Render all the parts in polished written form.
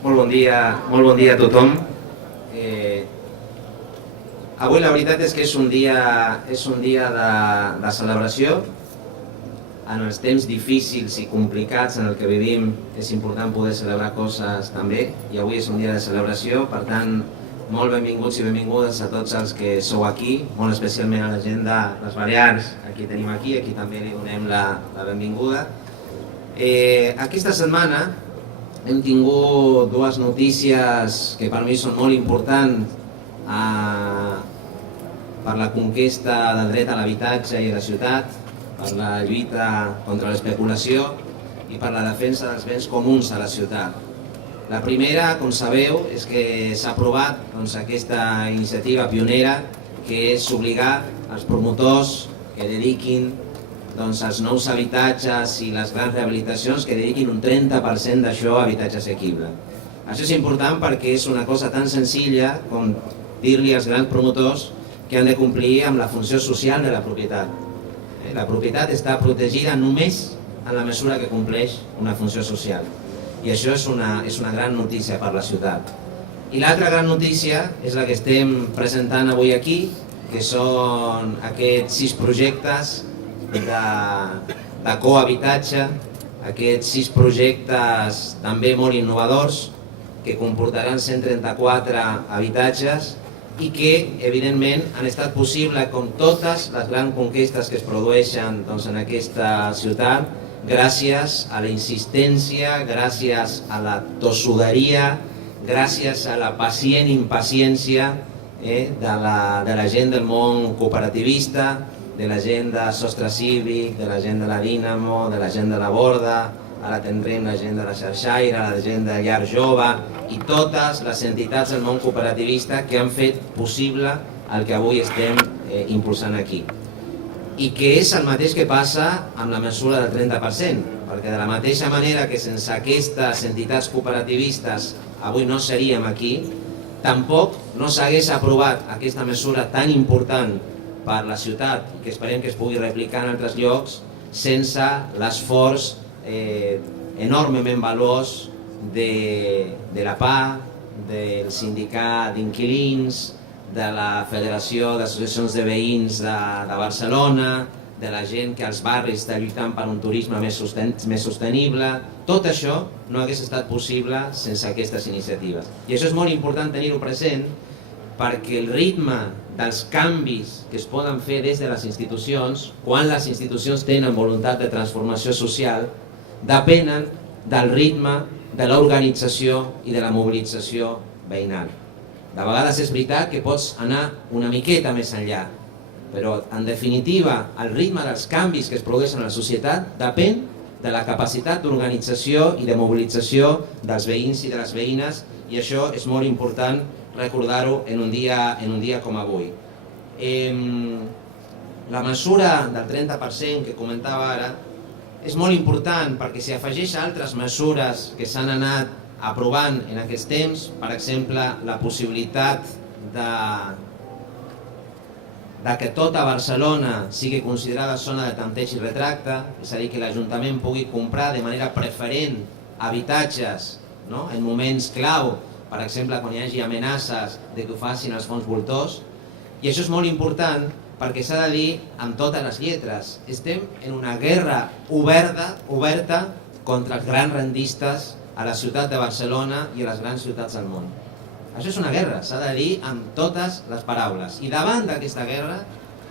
Molt bon dia a tothom. Avui la veritat és que és un dia de celebració. En els temps difícils i complicats en el que vivim és important poder celebrar coses també, i avui és un dia de celebració. Per tant, molt benvinguts i benvingudes a tots els que sou aquí, molt especialment a la gent de les Balears, aquí tenim aquí també li donem la benvinguda. Aquesta setmana hem tingut dues notícies que per mi són molt importants per la conquesta del dret a l'habitatge i a la ciutat, per la lluita contra l'especulació i per la defensa dels béns comuns a la ciutat. La primera, com sabeu, és que s'ha aprovat aquesta iniciativa pionera, que és obligar els promotors que dediquin als nous habitatges i les grans rehabilitacions, que dediquin un 30% d'això a habitatge assequible. Això és important perquè és una cosa tan senzilla com dir-li als grans promotors que han de complir amb la funció social de la propietat. La propietat està protegida només en la mesura que compleix una funció social. I això és una gran notícia per la ciutat. I l'altra gran notícia és la que estem presentant avui aquí, que són aquests 6 projectes de cohabitatge, aquests 6 projectes també molt innovadors que comportaran 134 habitatges i que, evidentment, han estat possibles, com totes les grans conquestes que es produeixen en aquesta ciutat, gràcies a la insistència, gràcies a la tossuderia, gràcies a la pacient impaciència de la gent del món cooperativista, de la gent de Sostre Cívic, de la gent de la Dínamo, de la gent de la Borda, ara tindrem la gent de la Xarxaire, la gent de Llar Jove i totes les entitats del món cooperativista que han fet possible el que avui estem impulsant aquí. I que és el mateix que passa amb la mesura del 30%, perquè de la mateixa manera que sense aquestes entitats cooperativistes avui no seríem aquí, tampoc no s'hagués aprovat aquesta mesura tan important per la ciutat, i que esperem que es pugui replicar en altres llocs, sense l'esforç enormement valuós de la PA, del sindicat d'inquilins, de la Federació d'Associacions de Veïns de Barcelona, de la gent que als barris està lluitant per un turisme més sostenible. Tot això no hagués estat possible sense aquestes iniciatives. I això és molt important tenir-ho present, perquè el ritme dels canvis que es poden fer des de les institucions, quan les institucions tenen voluntat de transformació social, depenen del ritme de l'organització i de la mobilització veïnal. De vegades és veritat que pots anar una miqueta més enllà, però en definitiva el ritme dels canvis que es produeixen a la societat depèn de la capacitat d'organització i de mobilització dels veïns i de les veïnes, i això és molt important recordar-ho en un dia com avui. La mesura del 30% que comentava ara és molt important perquè s'hi afegeix a altres mesures que s'han anat aprovant en aquests temps, per exemple, la possibilitat de que tota Barcelona sigui considerada zona de tanteig i retracte, és a dir, que l'Ajuntament pugui comprar de manera preferent habitatges en moments clau, per exemple, quan hi hagi amenaces de que ho facin els fons voltors. I això és molt important perquè s'ha de dir amb totes les lletres. Estem en una guerra oberta contra els grans rendistes a la ciutat de Barcelona i a les grans ciutats del món. Això és una guerra, s'ha de dir amb totes les paraules. I davant d'aquesta guerra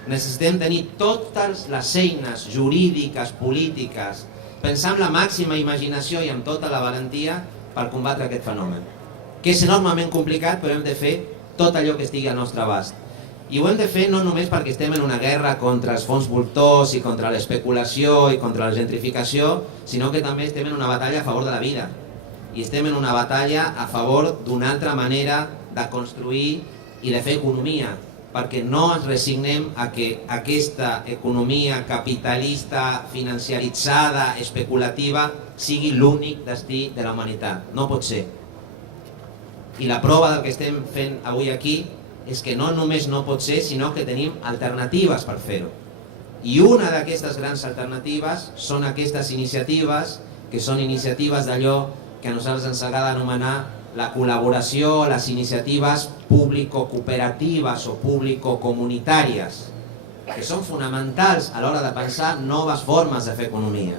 necessitem tenir totes les eines jurídiques, polítiques, pensar amb la màxima imaginació i amb tota la valentia per combatre aquest fenomen, que és enormement complicat, però hem de fer tot allò que estigui al nostre abast. I ho hem de fer no només perquè estem en una guerra contra els fons voltors i contra l'especulació i contra la gentrificació, sinó que també estem en una batalla a favor de la vida. I estem en una batalla a favor d'una altra manera de construir i de fer economia, perquè no ens resignem a que aquesta economia capitalista, financiaritzada, especulativa, sigui l'únic destí de la humanitat. No pot ser. I la prova del que estem fent avui aquí és que no només no pot ser, sinó que tenim alternatives per fer-ho. I una d'aquestes grans alternatives són aquestes iniciatives, que són iniciatives d'allò que a nosaltres ens agrada anomenar la col·laboració, les iniciatives público-cooperatives o público-comunitàries, que són fonamentals a l'hora de pensar noves formes de fer economia,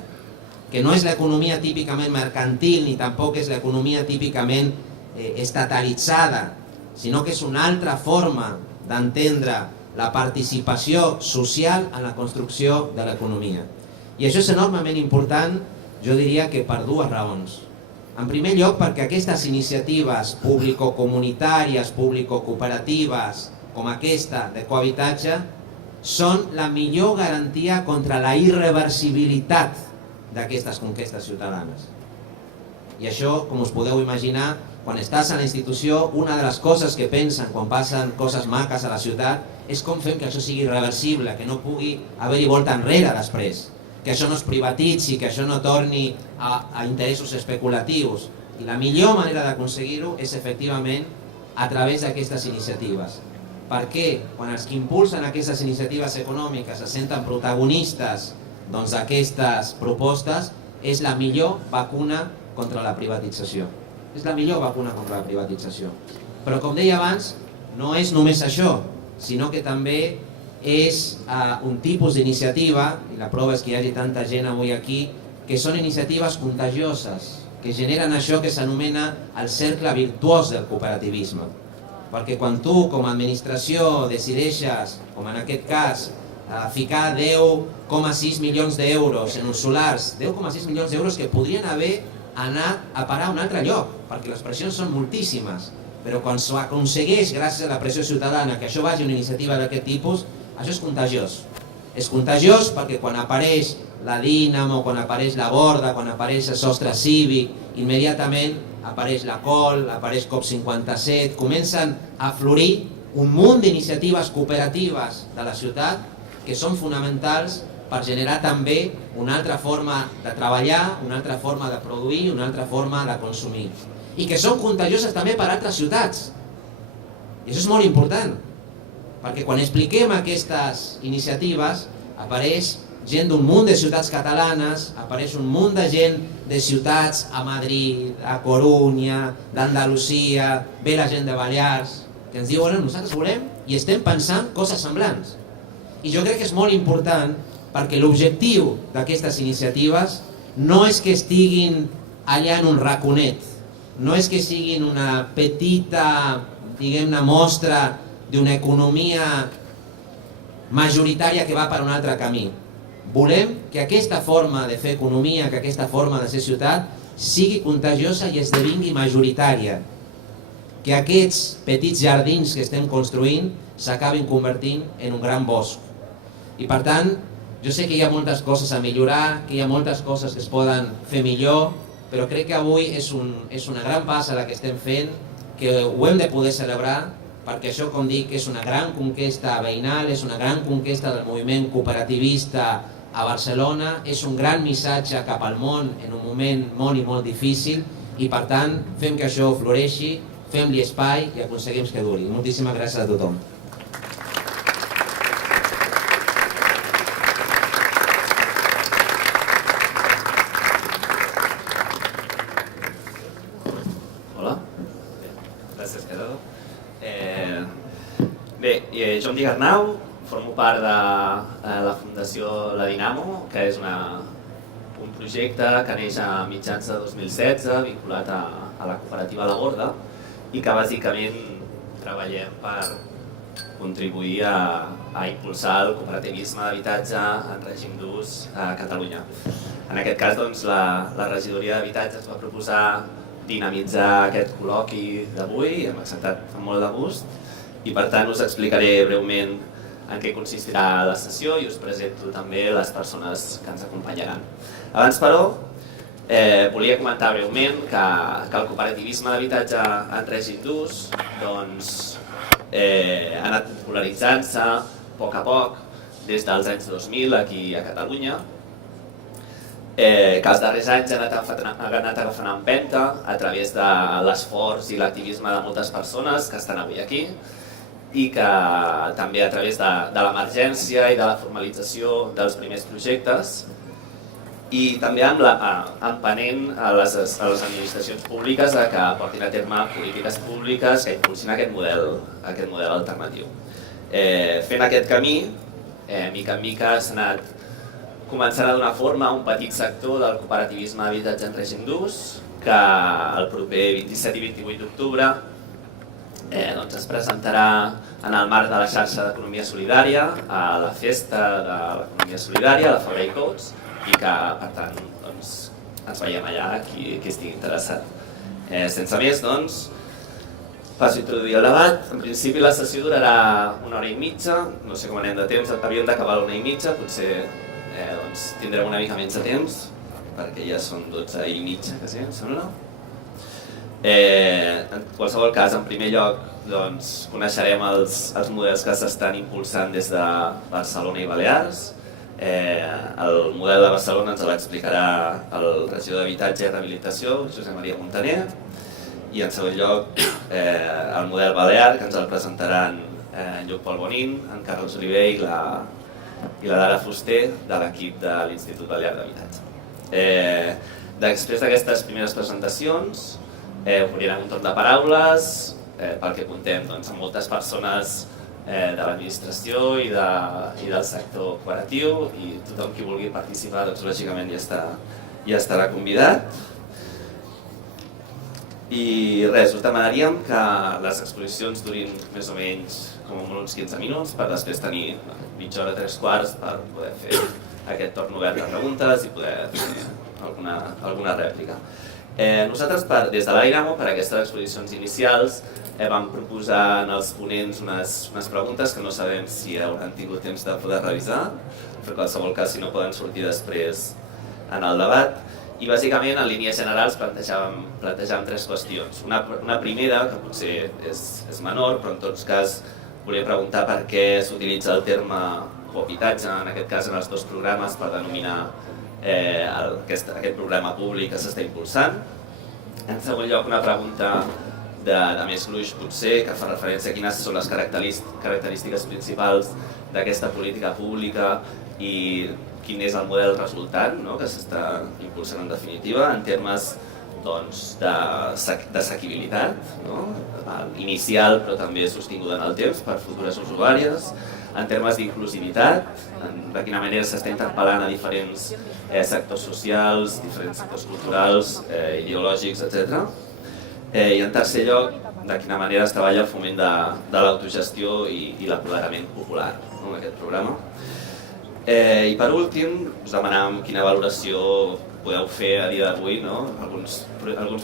que no és l'economia típicament mercantil ni tampoc és l'economia típicament estatalitzada, sinó que és una altra forma d'entendre la participació social en la construcció de l'economia. I això és enormement important, jo diria que per dues raons. En primer lloc, perquè aquestes iniciatives público-comunitàries, público-cooperatives, com aquesta de cohabitatge, són la millor garantia contra la irreversibilitat d'aquestes conquestes ciutadanes. I això, com us podeu imaginar, quan estàs a la institució, una de les coses que pensen quan passen coses maques a la ciutat és com fem que això sigui irreversible, que no pugui haver-hi volta enrere després, que això no es privatitzi, que això no torni a interessos especulatius. I la millor manera d'aconseguir-ho és efectivament a través d'aquestes iniciatives. Perquè quan els que impulsen aquestes iniciatives econòmiques se senten protagonistes d'aquestes propostes, és la millor vacuna contra la privatització. És la millor vacuna contra la privatització. Però com deia abans, no és només això, sinó que també és un tipus d'iniciativa, i la prova és que hi hagi tanta gent avui aquí, que són iniciatives contagioses, que generen això que s'anomena el cercle virtuós del cooperativisme. Perquè quan tu, com a administració, decideixes, com en aquest cas, ficar 10,6 milions d'euros en uns solars, 10,6 milions d'euros que podrien haver anat a parar a un altre lloc, perquè les pressions són moltíssimes, però quan s'aconsegueix, gràcies a la pressió ciutadana, que això vagi a una iniciativa d'aquest tipus, això és contagiós. És contagiós perquè quan apareix la Dínamo, quan apareix la Borda, quan apareix el sostre cívic, immediatament apareix la COL, apareix COP57, comencen a florir un munt d'iniciatives cooperatives de la ciutat que són fonamentals per generar també una altra forma de treballar, una altra forma de produir, una altra forma de consumir. I que són contagioses també per altres ciutats. I això és molt important, perquè quan expliquem aquestes iniciatives apareix gent d'un munt de ciutats catalanes, apareix un munt de gent de ciutats a Madrid, a Corunya, d'Andalusia, ve la gent de Balears, que ens diuen nosaltres volem i estem pensant coses semblants. I jo crec que és molt important perquè l'objectiu d'aquestes iniciatives no és que estiguin allà en un raconet, no és que siguin una petita, diguem-ne, mostra d'una economia majoritària que va per un altre camí. Volem que aquesta forma de fer economia, que aquesta forma de ser ciutat, sigui contagiosa i esdevingui majoritària. Que aquests petits jardins que estem construint s'acabin convertint en un gran bosc. I per tant, jo sé que hi ha moltes coses a millorar, que hi ha moltes coses que es poden fer millor, però crec que avui és una gran passa la que estem fent, que ho hem de poder celebrar, perquè això, com dic, és una gran conquesta veïnal, és una gran conquesta del moviment cooperativista a Barcelona, és un gran missatge cap al món en un moment molt i molt difícil, i per tant fem que això floreixi, fem-li espai i aconseguim que duri. Moltíssimes gràcies a tothom. Jo em dic Arnau, formo part de la Fundació La Dínamo, que és un projecte que neix a mitjans de 2016 vinculat a la cooperativa La Borda i que bàsicament treballem per contribuir a impulsar el cooperativisme d'habitatge en règim d'ús a Catalunya. En aquest cas, doncs, la regidoria d'habitatge ens va proposar dinamitzar aquest col·loqui d'avui i hem acceptat amb molt de gust. I per tant us explicaré breument en què consistirà la sessió i us presento també les persones que ens acompanyaran. Abans, però, volia comentar breument que el cooperativisme d'habitatge en règim d'ús ha anat popularitzant-se a poc des dels anys 2000 aquí a Catalunya, que els darrers anys ha anat agafant empenta a través de l'esforç i l'activisme de moltes persones que estan avui aquí, i que també a través de l'emergència i de la formalització dels primers projectes i també empenent a les administracions públiques a que portin a terme polítiques públiques que impulsin aquest model alternatiu. Fent aquest camí, mica en mica s'ha anat començant a donar forma a un petit sector del cooperativisme d'habitatge en règim d'ús que el proper 27 i 28 d'octubre es presentarà en el marc de la xarxa d'economia solidària a la festa de l'economia solidària, a la Fabra i Coats, i que, per tant, ens veiem allà qui estigui interessat. Sense més, passo a introduir el debat. En principi la sessió durarà 1 hora i mitja, no sé com anem de temps, havíem d'acabar a 1 i mitja, potser tindrem una mica menys de temps, perquè ja són 12 i mitja, quasi, em sembla. En qualsevol cas, en primer lloc, coneixerem els models que s'estan impulsant des de Barcelona i Balears. El model de Barcelona ens l'explicarà el regidor d'Habitatge i Rehabilitació, Josep Maria Montaner, i en segon lloc el model balear, que ens el presentaran en Lluc Pol Bonín, en Carles Oliver i la Lara Fuster de l'equip de l'Institut Balear d'Habitatge. Després d'aquestes primeres presentacions obrirem un torn de paraules pel que comptem amb moltes persones de l'administració i del sector cooperatiu, i tothom qui vulgui participar lògicament ja estarà convidat. I res, us demanaríem que les exposicions durin més o menys com uns 15 minuts per després tenir mitja hora, 3/4 per poder fer aquest torn obert de preguntes i poder fer alguna rèplica. Nosaltres, des de l'Ainamo, per aquestes exposicions inicials, vam proposar als ponents unes preguntes que no sabem si hauran tingut temps de poder revisar, però en qualsevol cas, si no, poden sortir després en el debat. I bàsicament, en línies generals, plantejàvem 3 qüestions. Una primera, que potser és menor, però en tot cas volia preguntar per què s'utilitza el terme cohabitatge, en aquest cas en els 2 programes, per denominar aquest programa públic que s'està impulsant. En segon lloc, una pregunta de més gruix potser, que fa referència a quines són les característiques principals d'aquesta política pública i quin és el model resultant que s'està impulsant en definitiva, en termes d'assequibilitat inicial però també sostinguda en el temps per futures usuàries, en termes d'inclusivitat, de quina manera s'està interpel·lant a diferents sectors socials, diferents sectors culturals, ideològics, etc. I en tercer lloc, de quina manera es treballa el foment de l'autogestió i l'apoderament popular en aquest programa. I per últim, us demanàvem quina valoració podeu fer a dia d'avui, alguns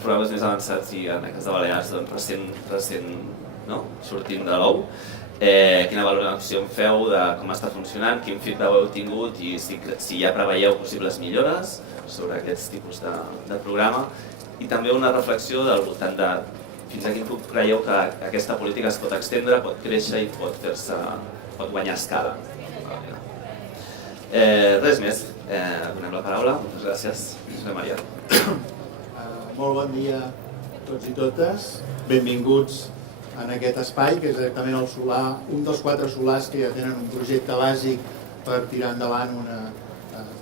programes més avançats i en el cas de Balears recent sortint de l'ou. Quina valoració en feu de com està funcionant, quin feedback heu tingut i si ja preveieu possibles millores sobre aquests tipus de programa, i també una reflexió del voltant de fins a quin punt creieu que aquesta política es pot extendre, pot créixer i pot guanyar escala. Res més, donem la paraula. Moltes gràcies, Josep Maria. Molt bon dia a tots i totes. Benvinguts en aquest espai, que és exactament el solar, un dels 4 solars que ja tenen un projecte bàsic per tirar endavant una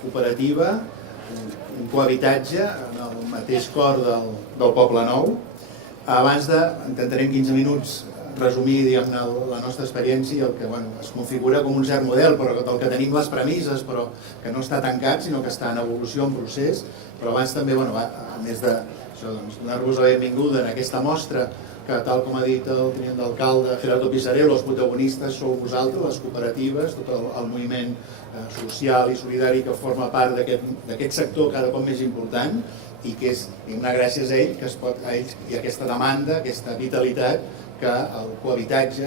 cooperativa, un cohabitatge en el mateix cor del Poble Nou. Abans intentarem 15 minuts resumir la nostra experiència i el que es configura com un cert model, però del que tenim les premisses, però que no està tancat, sinó que està en evolució, en procés. Però abans també, a més de donar-vos la benvinguda en aquesta mostra, que tal com ha dit el tinent d'alcalde Gerardo Pisarello, els protagonistes sou vosaltres, les cooperatives, tot el moviment social i solidari que forma part d'aquest sector cada cop més important, i que és gràcies a ells i a aquesta demanda, aquesta vitalitat, que el cohabitatge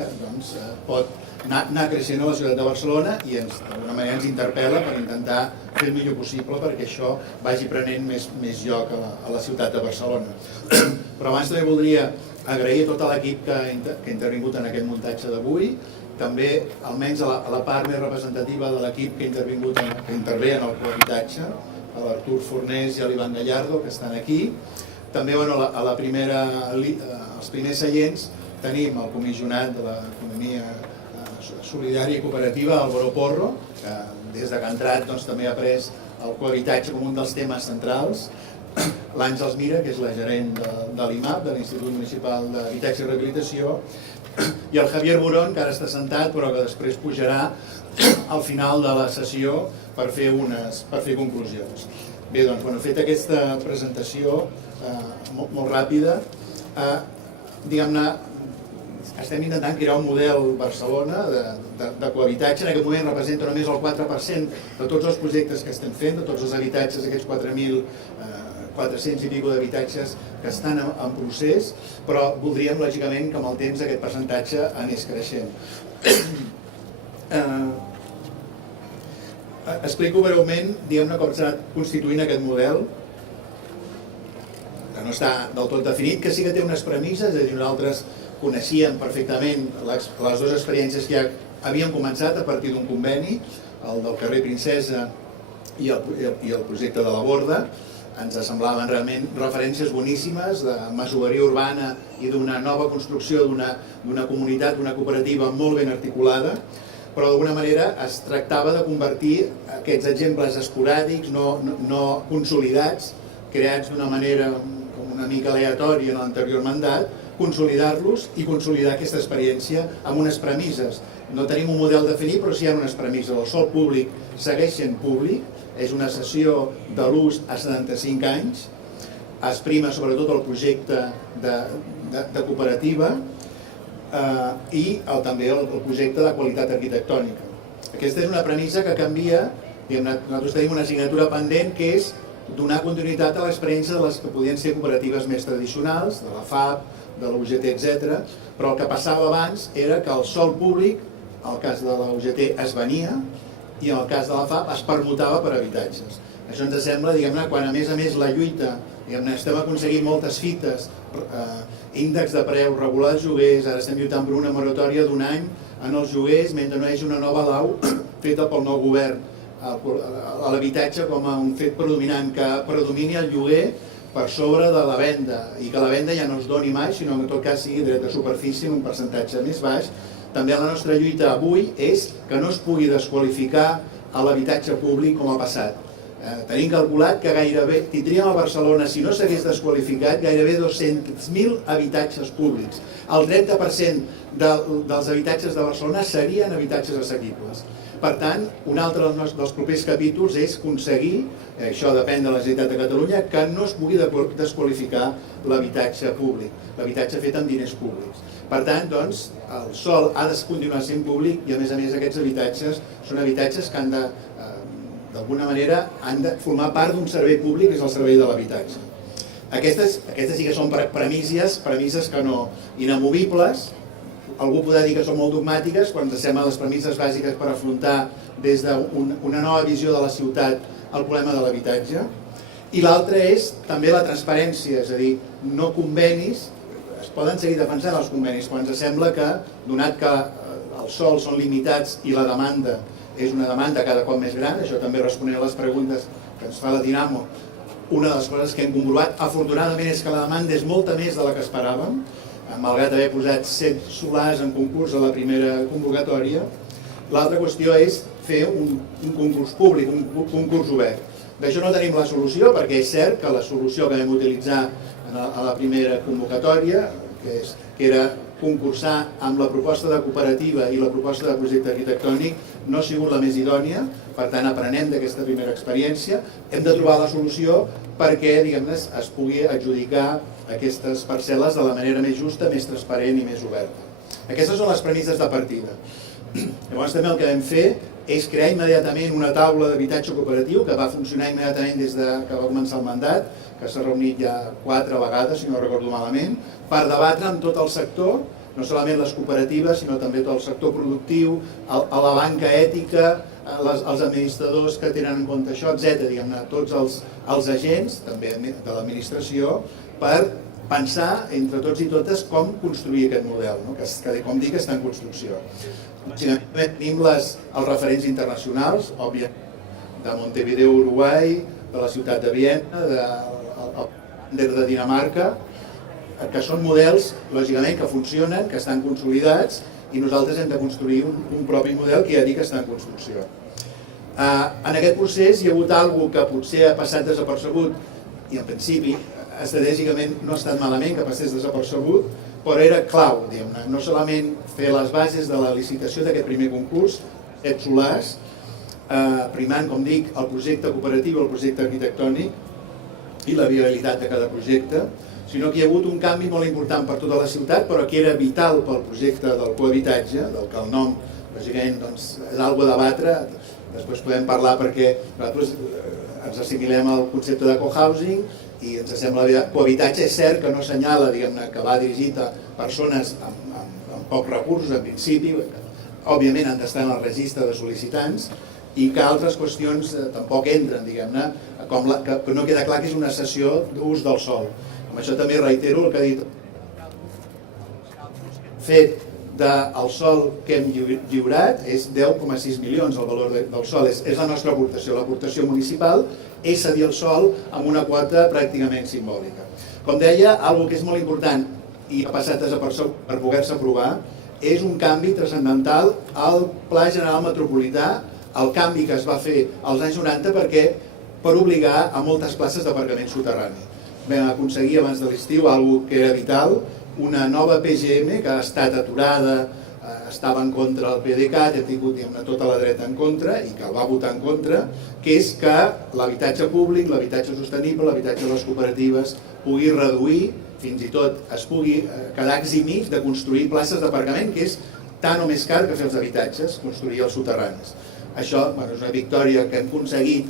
pot anar creixent a la ciutat de Barcelona i d'alguna manera ens interpel·la per intentar fer el millor possible perquè això vagi prenent més lloc a la ciutat de Barcelona. Però abans també voldria agrair a tot l'equip que ha intervingut en aquest muntatge d'avui, també almenys a la part més representativa de l'equip que intervé en el cohabitatge, a l'Artur Fornés i a l'Ivan Gallardo, que estan aquí. També als primers seients tenim el comissionat de l'economia solidària i cooperativa, Álvaro Porro, que des que ha entrat també ha pres el cohabitatge com un dels temes centrals. L'Àngels Mira, que és la gerent de l'IMAP, de l'Institut Municipal d'Habitatge i Rehabilitació, i el Javier Burón, que ara està sentat però que després pujarà al final de la sessió per fer conclusions. Bé, doncs, feta aquesta presentació molt ràpida, diguem-ne, estem intentant crear un model Barcelona de cohabitatge. En aquest moment representa només el 4% de tots els projectes que estem fent, de tots els habitatges, aquests 4.400 i pico d'habitatges que estan en procés, però voldríem, lògicament, que amb el temps aquest percentatge anés creixent. Explico breument, diguem-ne, com s'ha anat constituint aquest model, que no està del tot definit, que sí que té unes premisses, és a dir, nosaltres coneixíem perfectament les dues experiències que ja havien començat a partir d'un conveni, el del carrer Princesa i el projecte de la Borda. Ens semblaven realment referències boníssimes de masoveria urbana i d'una nova construcció d'una comunitat, d'una cooperativa molt ben articulada, però d'alguna manera es tractava de convertir aquests exemples esporàdics, no consolidats, creats d'una manera una mica aleatòria en l'anterior mandat, consolidar-los i consolidar aquesta experiència amb unes premisses. No tenim un model definit, però sí hi ha unes premisses. El sòl públic segueix sent públic, és una cessió de l'ús a 75 anys, es prima sobretot el projecte de cooperativa i també el projecte de qualitat arquitectònica. Aquesta és una premissa que canvia, nosaltres tenim una assignatura pendent que és donar continuïtat a l'experiència de les que podien ser cooperatives més tradicionals, de la FAP, de la UGT, etc. Però el que passava abans era que el sòl públic, el cas de la UGT, es venia i en el cas de la FAP es permutava per habitatges. Això ens sembla, diguem-ne, quan a més la lluita, estem aconseguint moltes fites, índex de preu, regular els lloguers, ara estem lluitant per una moratòria d'un any en els lloguers mentre no hi hagi una nova lau feta pel nou govern a l'habitatge com a un fet predominant, que predomini el lloguer per sobre de la venda i que la venda ja no es doni mai, sinó que en tot cas sigui dret de superfície en un percentatge més baix. També la nostra lluita avui és que no es pugui desqualificar l'habitatge públic com ha passat. Tenim calculat que gairebé tindríem a Barcelona, si no s'hagués desqualificat, gairebé 200.000 habitatges públics. El 30% dels habitatges de Barcelona serien habitatges assequibles. Per tant, un altre dels propers capítols és aconseguir, això depèn de la Generalitat de Catalunya, que no es pugui desqualificar l'habitatge públic, l'habitatge fet amb diners públics. Per tant, doncs, el sòl ha de continuar sent públic i, a més, aquests habitatges són habitatges que han de, d'alguna manera, han de formar part d'un servei públic, que és el servei de l'habitatge. Aquestes sí que són premisses que no inamovibles. Algú podrà dir que són molt dogmàtiques quan ens semblen les premisses bàsiques per afrontar des d'una nova visió de la ciutat el problema de l'habitatge. I l'altre és també la transparència, és a dir, no convenis, es poden seguir defensant els convenis, quan ens sembla que, donat que els sòls són limitats i la demanda és una demanda cada cop més gran, això també responent a les preguntes que ens fa la Dinamo, una de les coses que hem comprovat, afortunadament, és que la demanda és molta més de la que esperàvem, malgrat haver posat 7 solars en concurs a la primera convocatòria. L'altra qüestió és fer un concurs públic, un concurs obert. D'això no tenim la solució, perquè és cert que la solució que vam utilitzar a la primera convocatòria, que era concursar amb la proposta de cooperativa i la proposta de projecte arquitectònic, no ha sigut la més idònia, per tant aprenem d'aquesta primera experiència. Hem de trobar la solució perquè, diguem-ne, es pugui adjudicar aquestes parcel·les de la manera més justa, més transparent i més oberta. Aquestes són les premisses de partida. Llavors també el que vam fer és crear immediatament una taula d'habitatge cooperatiu que va funcionar immediatament des que va començar el mandat, que s'ha reunit ja 4 vegades, si no recordo malament, per debatre amb tot el sector, no solament les cooperatives, sinó també tot el sector productiu, a la banca ètica, els administradors que tenen en compte això, etc. Diguem-ne, tots els agents, també de l'administració, per pensar entre tots i totes com construir aquest model, que com dic està en construcció. Tenim els referents internacionals, òbviament, de Montevideo, Uruguai, de la ciutat de Viena, de Dinamarca, que són models, lògicament, que funcionen, que estan consolidats, i nosaltres hem de construir un propi model que ja dic que està en construcció. En aquest procés hi ha hagut alguna que potser ha passat desapercebut i en principi estratègicament no ha estat malament que passés desapercebut, però era clau, no solament fer les bases de la licitació d'aquest primer concurs, 7 solars, primant, com dic, el projecte cooperatiu, el projecte arquitectònic i la viabilitat de cada projecte, sinó que hi ha hagut un canvi molt important per tota la ciutat, però que era vital pel projecte del cohabitatge, del que el nom, lògicament, és algo a debatre, després podem parlar perquè nosaltres ens assimilem al concepte de cohousing i ens sembla bé. Cohabitatge és cert que no assenyala, diguem-ne, que va dirigit a persones amb pocs recursos, en principi, òbviament han d'estar en el registre de sol·licitants, i que altres qüestions tampoc entren, diguem-ne, que no queda clar que és una cessió d'ús del sòl. Amb això també reitero el que ha dit. Fet del sòl que hem lliurat és 10,6 milions el valor del sòl, és la nostra aportació. L'aportació municipal és cedir el sòl amb una quota pràcticament simbòlica. Com deia, una que és molt important i ha passat desapercebut per poder-se aprovar, és un canvi transcendental al Pla General Metropolità, el canvi que es va fer als anys 90 per obligar a moltes places d'aparcament soterrani. Vam aconseguir abans de l'estiu alguna que era vital, una nova PGM que ha estat aturada, estava en contra del PDeCAT, hem tingut tota la dreta en contra i que el va votar en contra, que és que l'habitatge públic, l'habitatge sostenible, l'habitatge de les cooperatives pugui reduir, fins i tot es pugui quedar eximit de construir places d'aparcament, que és tant o més car que fer els habitatges, construir els soterranis. Això és una victòria que hem aconseguit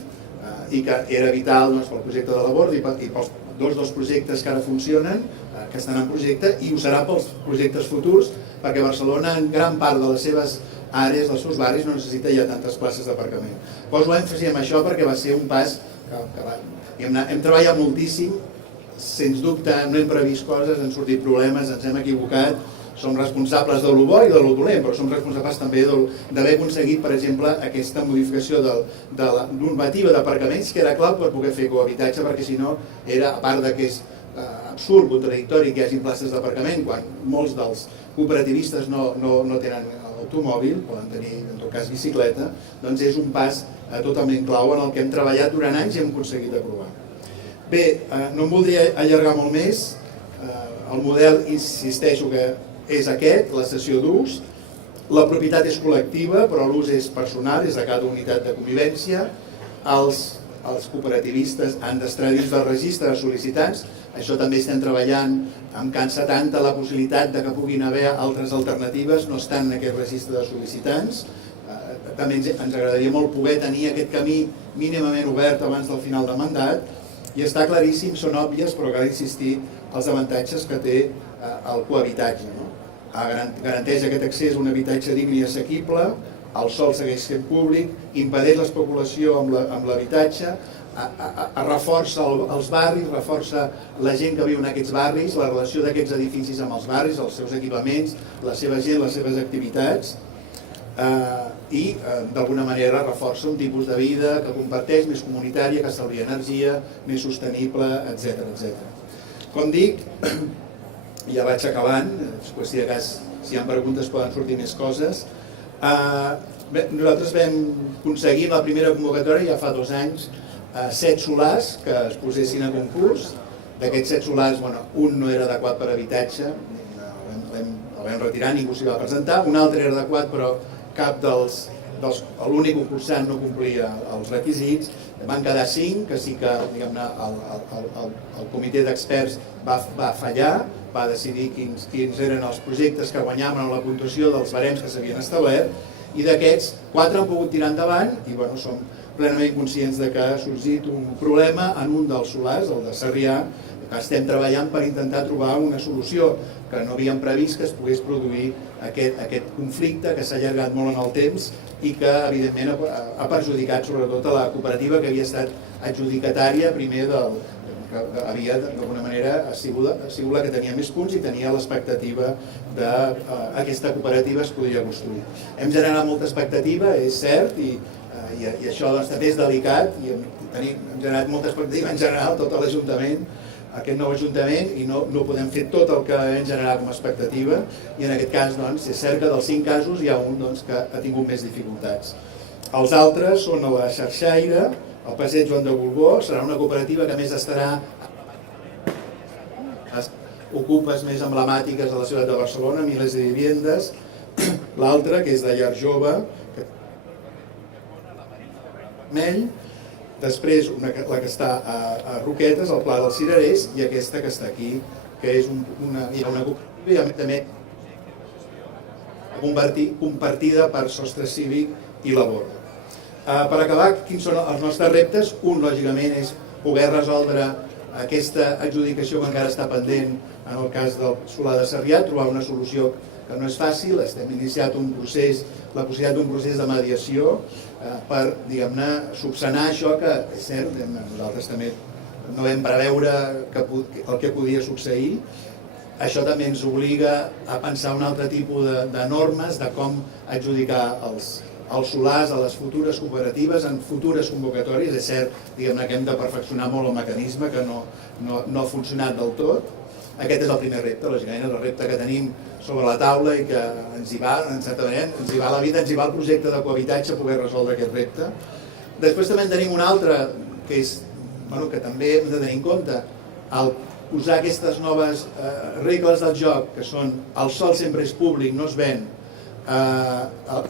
i que era vital pel projecte de la Borda i pels dos projectes que ara funcionen, que estan en projecte, i ho serà pels projectes futurs, perquè Barcelona, en gran part de les seves àrees, dels seus barris, no necessita ja tantes places d'aparcament. Poso èmfasi en això perquè va ser un pas que hem treballat moltíssim, sens dubte no hem previst coses, han sortit problemes, ens hem equivocat, som responsables de lo bo i de lo dolent, però som responsables també d'haver aconseguit, per exemple, aquesta modificació de la normativa d'aparcaments, que era clau per poder fer cohabitatge, perquè si no, a part que és absurd, contradictori que hi hagi places d'aparcament, quan molts dels cooperativistes no tenen automòbil, poden tenir en tot cas bicicleta, doncs és un pas totalment clau en el que hem treballat durant anys i hem aconseguit aprovar. Bé, no em voldria allargar molt més, el model, insisteixo que és aquest, la cessió d'ús, la propietat és col·lectiva però l'ús és personal, és de cada unitat de convivència, els cooperativistes han d'estar dins del registre de sol·licitants, això també estem treballant amb Can 70 la possibilitat que puguin haver altres alternatives, no estan en aquest registre de sol·licitants, també ens agradaria molt poder tenir aquest camí mínimament obert abans del final de mandat, i està claríssim, són òbvies, però cal insistir els avantatges que té el cohabitatge. Garanteix aquest accés a un habitatge digne i assequible, el sòl segueix sent públic, impedeix l'especulació amb l'habitatge, reforça els barris, reforça la gent que viu en aquests barris, la relació d'aquests edificis amb els barris, els seus equipaments, la seva gent, les seves activitats, i d'alguna manera reforça un tipus de vida que comparteix, més comunitària, que estalvia energia, més sostenible, etc. Com dic, ja vaig acabant, és qüestió que si hi ha preguntes poden sortir més coses. Nosaltres vam aconseguir la primera convocatòria, ja fa 2 anys, 7 solars que es posessin a concurs. D'aquests 7 solars, un no era adequat per habitatge, el vam retirar, ningú s'hi va presentar, un altre era adequat però cap l'únic concursant no complia els requisits, van quedar 5, que sí que el comitè d'experts va fallar, va decidir quins eren els projectes que guanyaven en la puntuació dels barems que s'havien establert, i d'aquests 4 han pogut tirar endavant i som plenament conscients que ha sorgit un problema en un dels solars, el de Sarrià, que estem treballant per intentar trobar una solució que no havíem previst que es pogués produir aquest conflicte que s'ha allargat molt en el temps i que evidentment ha perjudicat sobretot a la cooperativa que havia estat adjudicatària primer que havia d'alguna manera sigut la que tenia més punts i tenia l'expectativa d'aquesta cooperativa es podria construir. Hem generat molta expectativa, és cert, i això també és delicat i hem generat molta expectativa en general tot l'Ajuntament, aquest nou Ajuntament, i no podem fer tot el que hem generat com a expectativa, i en aquest cas és cert que dels 5 casos hi ha un que ha tingut més dificultats. Els altres són a la Xarxaire, al passeig Joan de Borbó, serà una cooperativa que a més estarà les ocupes més emblemàtiques de la ciutat de Barcelona, milers de viviendes. L'altra, que és de Llar Jove, després la que està a Roquetes, al Pla dels Cirerers, i aquesta que està aquí, que és una cooperativa també compartida per Sostre Cívic i la Borda. Per acabar, quins són els nostres reptes? Un, lògicament, és poder resoldre aquesta adjudicació que encara està pendent en el cas del Solà de Sarrià, trobar una solució que no és fàcil. Estem iniciat un procés, la possibilitat d'un procés de mediació per, diguem-ne, subsanar això que, és cert, nosaltres també no vam preveure el que podia succeir. Això també ens obliga a pensar un altre tipus de normes de com adjudicar els solars a les futures cooperatives en futures convocatòries. És cert, diguem-ne, que hem de perfeccionar molt el mecanisme, que no ha funcionat del tot. Aquest és el primer repte, lògicament, el repte que tenim sobre la taula i que ens hi va, en certa manera, ens hi va la vida, ens hi va el projecte de cohabitatge poder resoldre aquest repte. Després també en tenim un altre, que és, que també hem de tenir en compte, el posar aquestes noves regles del joc, que són el sòl sempre és públic, no es ven,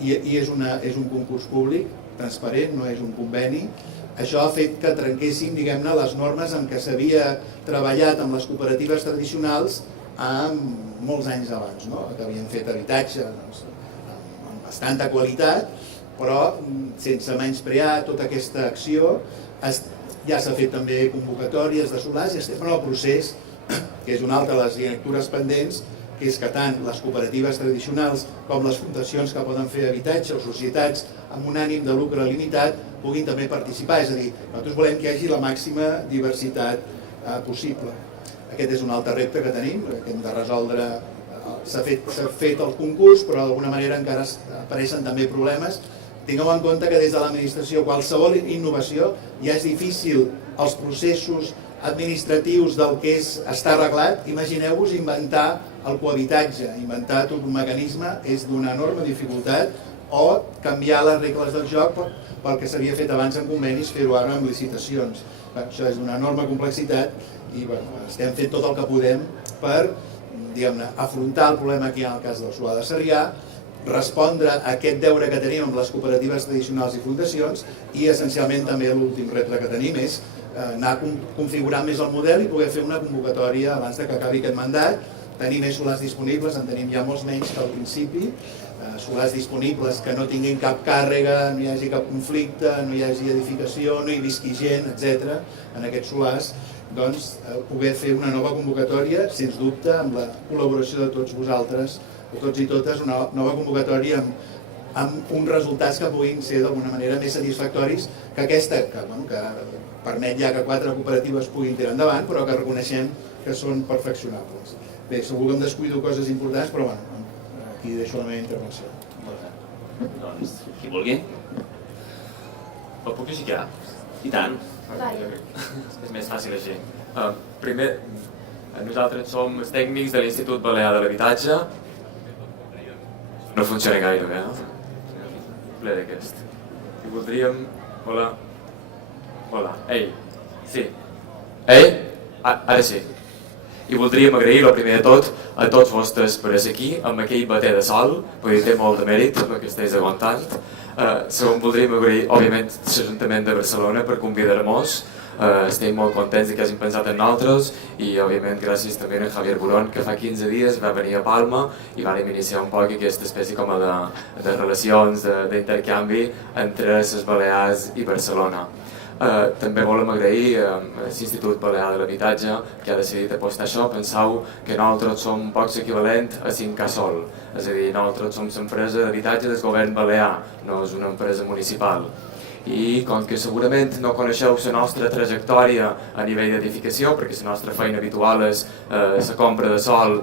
i és un concurs públic, transparent, no és un conveni. Això ha fet que trenquéssim, diguem-ne, les normes en què s'havia treballat amb les cooperatives tradicionals molts anys abans, que havien fet habitatge amb bastanta qualitat, però sense menysprear tota aquesta acció. Ja s'ha fet també convocatòries de solars i estem en el procés, que és una altra de les lectures pendents, que és que tant les cooperatives tradicionals com les fundacions que poden fer habitatge o societats amb un ànim de lucre limitat puguin també participar. És a dir, nosaltres volem que hi hagi la màxima diversitat possible. Aquest és un altre repte que tenim, que hem de resoldre. S'ha fet el concurs, però d'alguna manera encara apareixen també problemes. Tingueu en compte que des de l'administració qualsevol innovació ja és difícil els processos administratius del que està arreglat. Imagineu-vos inventar el cohabitatge, inventar tot un mecanisme és d'una enorme dificultat, o canviar les regles del joc pel que s'havia fet abans en convenis, fer-ho ara amb licitacions. Això és d'una enorme complexitat i estem fent tot el que podem per afrontar el problema que hi ha en el cas del Solà de Sarrià, respondre a aquest deure que tenim amb les cooperatives tradicionals i fundacions, i essencialment també l'últim repte que tenim és anar configurant més el model i poder fer una convocatòria abans que acabi aquest mandat, tenir més solars disponibles, en tenim ja molts menys que al principi, solars disponibles que no tinguin cap càrrega, no hi hagi cap conflicte, no hi hagi edificació, no hi visqui gent, etc. En aquests solars, doncs, poder fer una nova convocatòria, sens dubte, amb la col·laboració de tots vosaltres, de tots i totes, una nova convocatòria amb uns resultats que puguin ser d'alguna manera més satisfactoris que aquesta, que permet ja que 4 cooperatives puguin tirar endavant, però que reconeixem que són perfeccionables. Bé, segur que em descuido coses importants, però aquí deixo la meva intervenció. Doncs, qui vulgui. El puc llegir ja? I tant. És més fàcil així. Primer, nosaltres som els tècnics de l'Institut Balear de l'Habitatge. No funciona gaire bé, ple d'aquest. I voldríem... Hola. Hola. Ei. Sí. Ei? Ara sí. I voldríem agrair, el primer de tot, a tots vostres per ser aquí, amb aquell bater de sol, perquè té molt de mèrit, el que esteu aguantant. Segon, voldríem agrair, òbviament, l'Ajuntament de Barcelona per convidar-nos. Estem molt contents que hagin pensat en nosaltres i, òbviament, gràcies també a Javier Burón, que fa 15 dies va venir a Palma i vam iniciar un poc aquesta espècie com de relacions, d'intercanvi entre les Balears i Barcelona. També volem agrair a l'Institut Balear de l'Habitatge, que ha decidit apostar això. Penseu que nosaltres som poc equivalent a 5K Sol, és a dir, nosaltres som l'empresa d'habitatge del govern balear, no és una empresa municipal. I com que segurament no coneixeu la nostra trajectòria a nivell d'edificació, perquè la nostra feina habitual és la compra de sol,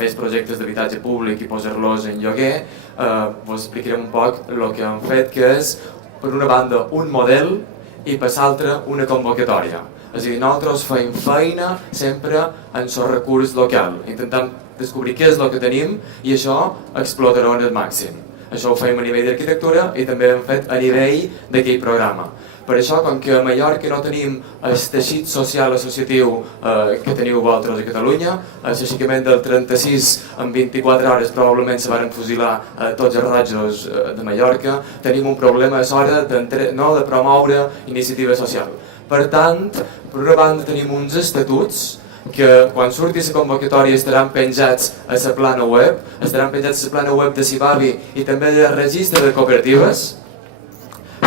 fer projectes d'habitatge públic i posar-los en lloguer, us explicarem un poc el que hem fet, que és, per una banda, un model i per l'altra una convocatòria. És a dir, nosaltres fem feina sempre en el recurs local, intentant descobrir què és el que tenim i això explotar-ho al màxim. Això ho fem a nivell d'arquitectura i també hem fet a nivell d'aquell programa. Per això, com que a Mallorca no tenim el teixit social associatiu que teniu vosaltres a Catalunya, l'aixecament del 36 en 24 hores probablement se van fusilar tots els rojos de Mallorca, tenim un problema a l'hora de promoure iniciativa social. Per tant, per una banda tenim uns estatuts que quan surti la convocatòria estaran penjats a la plana web, de Cibavi i també del registre de cooperatives.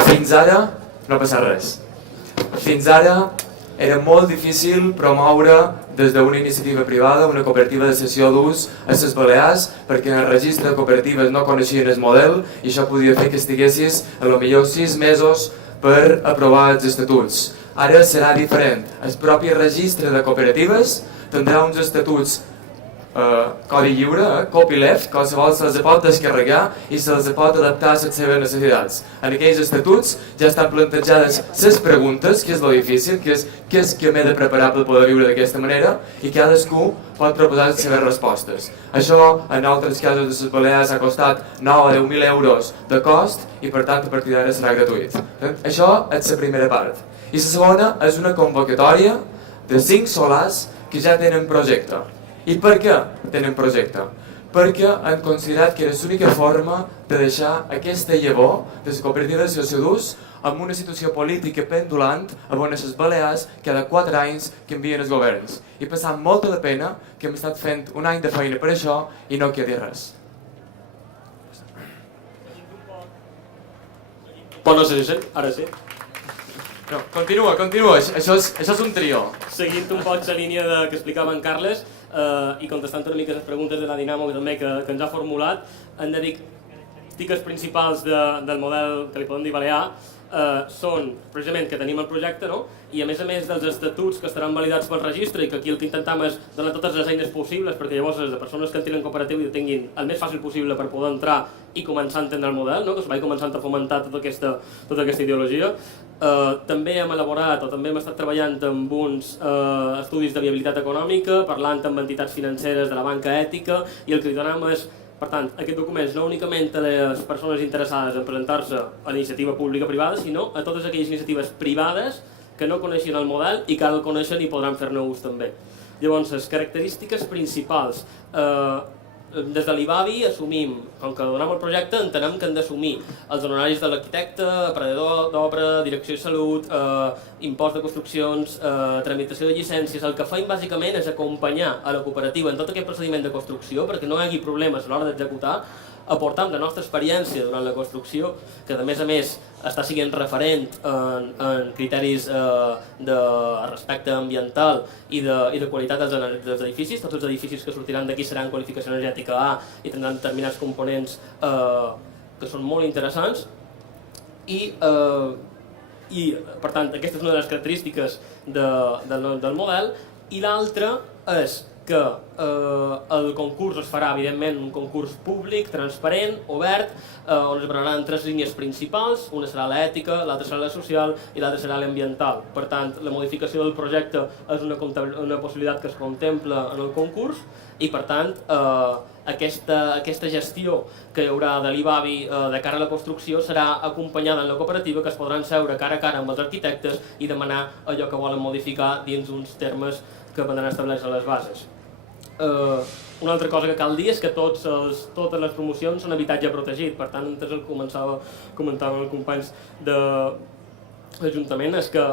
Fins ara no passa res. Fins ara era molt difícil promoure des d'una iniciativa privada una cooperativa de cessió d'ús a les Balears perquè en el registre de cooperatives no coneixien el model i això podia fer que estiguessis a lo millor 6 mesos per aprovar els estatuts. Ara serà diferent. El propi registre de cooperatives tindrà uns estatuts codi lliure, copyleft, qualsevol se'ls pot descarregar i se'ls pot adaptar a les seves necessitats. En aquells estatuts ja estan plantejades les preguntes, que és lo difícil, que és què és que m'he de preparar per poder viure d'aquesta manera i cadascú pot proposar les seves respostes. Això, en altres casos de les Balears, ha costat 9 a 10.000 euros de cost i per tant a partir d'ara serà gratuït. Això és la primera part. I la segona és una convocatòria de 5 solars que ja tenen projecte. I per què tenen projecte? Perquè han considerat que era l'única forma de deixar aquesta llavor de la cooperativa de cessió d'ús amb una situació política pendulant on les Balears cada 4 anys canvien els governs. I passant molta de pena que hem estat fent un any de feina per això i no quedi res. Bon, no sé si ara sí. No, continua, això és un trio. Seguint un poc la línia que explicava en Carles i contestant una mica les preguntes de la Dinamo també que ens ha formulat, hem de dir que les tiques principals del model que li podem dir balear són precisament que tenim el projecte, no? I a més dels estatuts que estaran validats pel registre i que aquí el que intentam és donar totes les eines possibles perquè llavors les persones que entrin en cooperatiu ho tinguin el més fàcil possible per poder entrar i començar a entendre el model, no? Que es vagi començant a fomentar tota aquesta ideologia. També hem elaborat o també hem estat treballant amb uns estudis de viabilitat econòmica, parlant amb entitats financeres de la banca ètica i el que li donem és, per tant, aquest document no únicament a les persones interessades en presentar-se a l'iniciativa pública-privada, sinó a totes aquelles iniciatives privades que no coneixien el model i que ara el coneixen i podran fer-ne ús també. Llavors, les característiques principals. Des de l'IBAVI assumim, com que donem el projecte, entenem que hem d'assumir els honoraris de l'arquitecte, aparador d'obra, direcció de salut, impost de construccions, tramitació de llicències. El que fem bàsicament és acompanyar a la cooperativa en tot aquest procediment de construcció perquè no hi hagi problemes a l'hora d'executar, aportar la nostra experiència durant la construcció, que a més està sent referent en criteris de respecte ambiental i de qualitat dels edificis. Tots els edificis que sortiran d'aquí seran qualificació energètica A i tindran determinats components que són molt interessants i per tant aquesta és una de les característiques del model. I l'altra és que el concurs es farà, evidentment, un concurs públic, transparent, obert, on es valoraran 3 línies principals, una serà l'ètica, l'altra serà la social i l'altra serà l'ambiental. Per tant, la modificació del projecte és una possibilitat que es contempla en el concurs i, per tant, aquesta gestió que hi haurà de l'IBAVI de cara a la construcció serà acompanyada en la cooperativa, que es podran seure cara a cara amb els arquitectes i demanar allò que volen modificar dins uns termes que vendran establerts a les bases. Una altra cosa que cal dir és que totes les promocions són habitatge protegit, per tant, antes el comentàvem els companys de l'Ajuntament, és que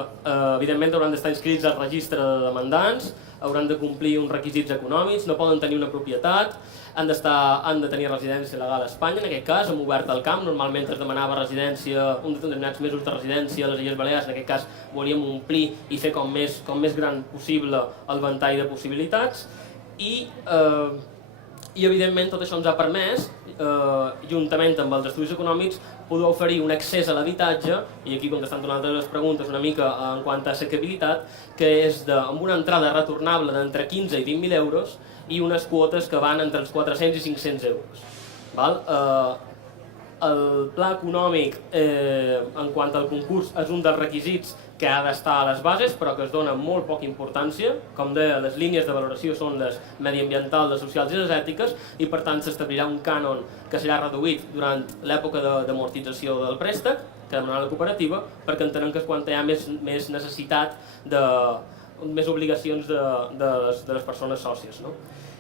evidentment hauran d'estar inscrits al registre de demandants, hauran de complir uns requisits econòmics, no poden tenir una propietat, han de tenir residència legal a Espanya, en aquest cas, hem obert el camp, normalment es demanava residència, uns determinats mesos de residència a les Illes Balears, en aquest cas volíem omplir i fer com més gran possible el ventall de possibilitats, i evidentment tot això ens ha permès, juntament amb els estudis econòmics, poder oferir un accés a l'habitatge, i aquí contestant una altra de les preguntes una mica en quant a assequibilitat, que és amb una entrada retornable d'entre 15 i 20.000 euros i unes quotes que van entre els 400 i 500 euros. El pla econòmic en quant al concurs és un dels requisits que ha d'estar a les bases però que es dona molt poca importància. Com deia, les línies de valoració són les mediambientals, les socials i les ètiques, i per tant s'establirà un cànon que serà reduït durant l'època d'amortització del préstec que demanarà la cooperativa, perquè entenem que és quan hi ha més necessitat més obligacions de les persones sòcies.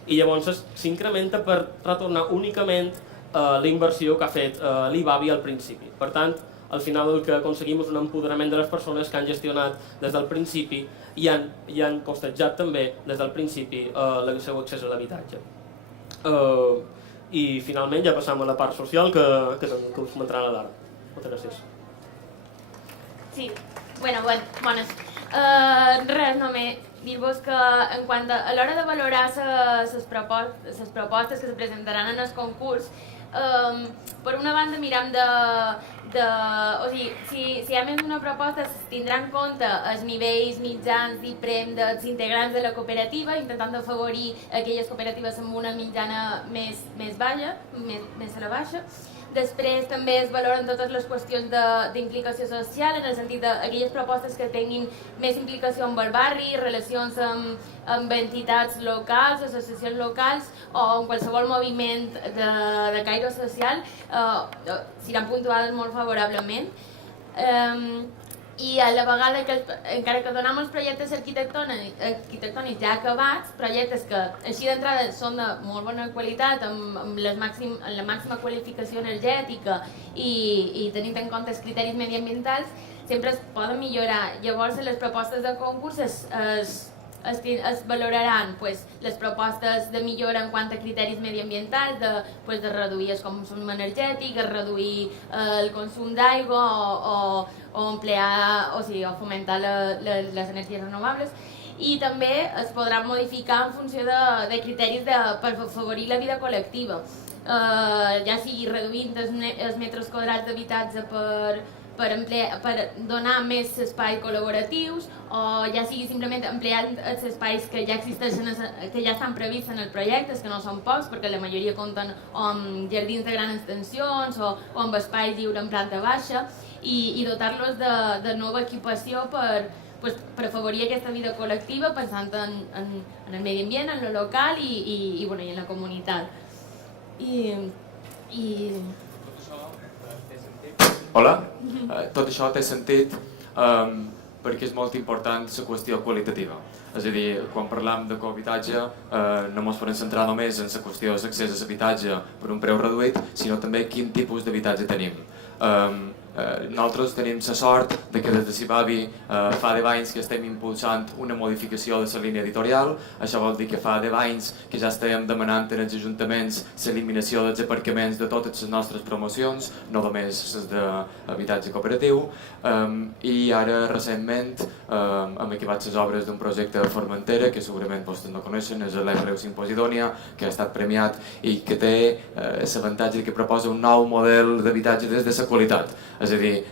I llavors s'incrementa per retornar únicament la inversió que ha fet l'IBAVI al principi. Per tant, al final el que aconseguim és un empoderament de les persones que han gestionat des del principi i han costejat també des del principi el seu accés a l'habitatge. I finalment ja passam a la part social que us comentarà la Lara. Moltes gràcies. Sí, bones. Res, només dir-vos que en quant a l'hora de valorar les propostes que se presentaran en el concurs, per una banda miram o sigui, si hi ha més d'una proposta es tindrà en compte els nivells mitjans i prem dels integrants de la cooperativa, intentant afavorir aquelles cooperatives amb una mitjana més baixa, més a la baixa. Després també es valoren totes les qüestions d'implicació social, en el sentit d'aquelles propostes que tinguin més implicació amb el barri, relacions amb entitats locals, associacions locals o amb qualsevol moviment de caire social, seran puntuades molt favorablement. I a la vegada que, encara que donem els projectes arquitectònics ja acabats, projectes que així d'entrada són de molt bona qualitat, amb la màxima qualificació energètica i tenint en compte els criteris mediambientals, sempre es poden millorar. Llavors, les propostes de concurs es valoraran les propostes de millora en quant a criteris mediambientals, de reduir el consum energètic, reduir el consum d'aigua o emplear, o fomentar les energies renovables, i també es podrà modificar en funció de criteris per afavorir la vida col·lectiva, ja sigui reduint els metres quadrats d'habitatge per donar més espais col·laboratius, o ja sigui simplement ampliant els espais que ja existeixen, que ja estan previstos en els projectes, que no són pocs, perquè la majoria compten amb jardins de grans extensions o amb espais lliures en planta baixa, i dotar-los de nova equipació per afavorir aquesta vida col·lectiva, pensant en el medi ambient, en el local i en la comunitat. Hola, tot això té sentit perquè és molt important la qüestió qualitativa. És a dir, quan parlam de cohabitatge no ens podem centrar només en la qüestió d'accés a l'habitatge per un preu reduït, sinó també quin tipus d'habitatge tenim. Nosaltres tenim la sort que des de CIBAVI fa 10 anys que estem impulsant una modificació de la línia editorial. Això vol dir que fa 10 anys que ja estem demanant als ajuntaments l'eliminació dels aparcaments de totes les nostres promocions, no només les d'habitatge cooperatiu, i ara recentment hem acabat les obres d'un projecte de Formentera que segurament vostès no coneixen, és l'Efreu Simposidònia, que ha estat premiat i que té l'avantatge que proposa un nou model d'habitatge des de la qualitat. És a dir,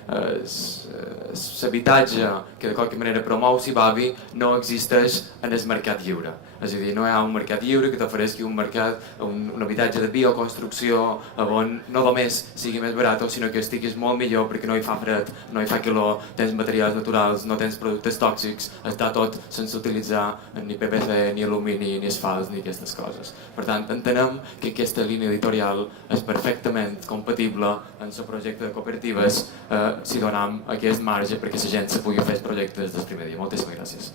l'habitatge que de qualque manera promou CIBAVI no existeix en el mercat lliure. És a dir, no hi ha un mercat lliure que t'ofereixi un habitatge de bioconstrucció on no només sigui més barat, sinó que estiguis molt millor perquè no hi fa fred, no hi fa calor, tens materials naturals, no tens productes tòxics, està tot sense utilitzar ni PVC, ni alumini, ni asfalts, ni aquestes coses. Per tant, entenem que aquesta línia editorial és perfectament compatible amb el projecte de cooperatives si donem aquest marge perquè la gent se pugui fer els projectes des del primer dia. Moltíssimes gràcies.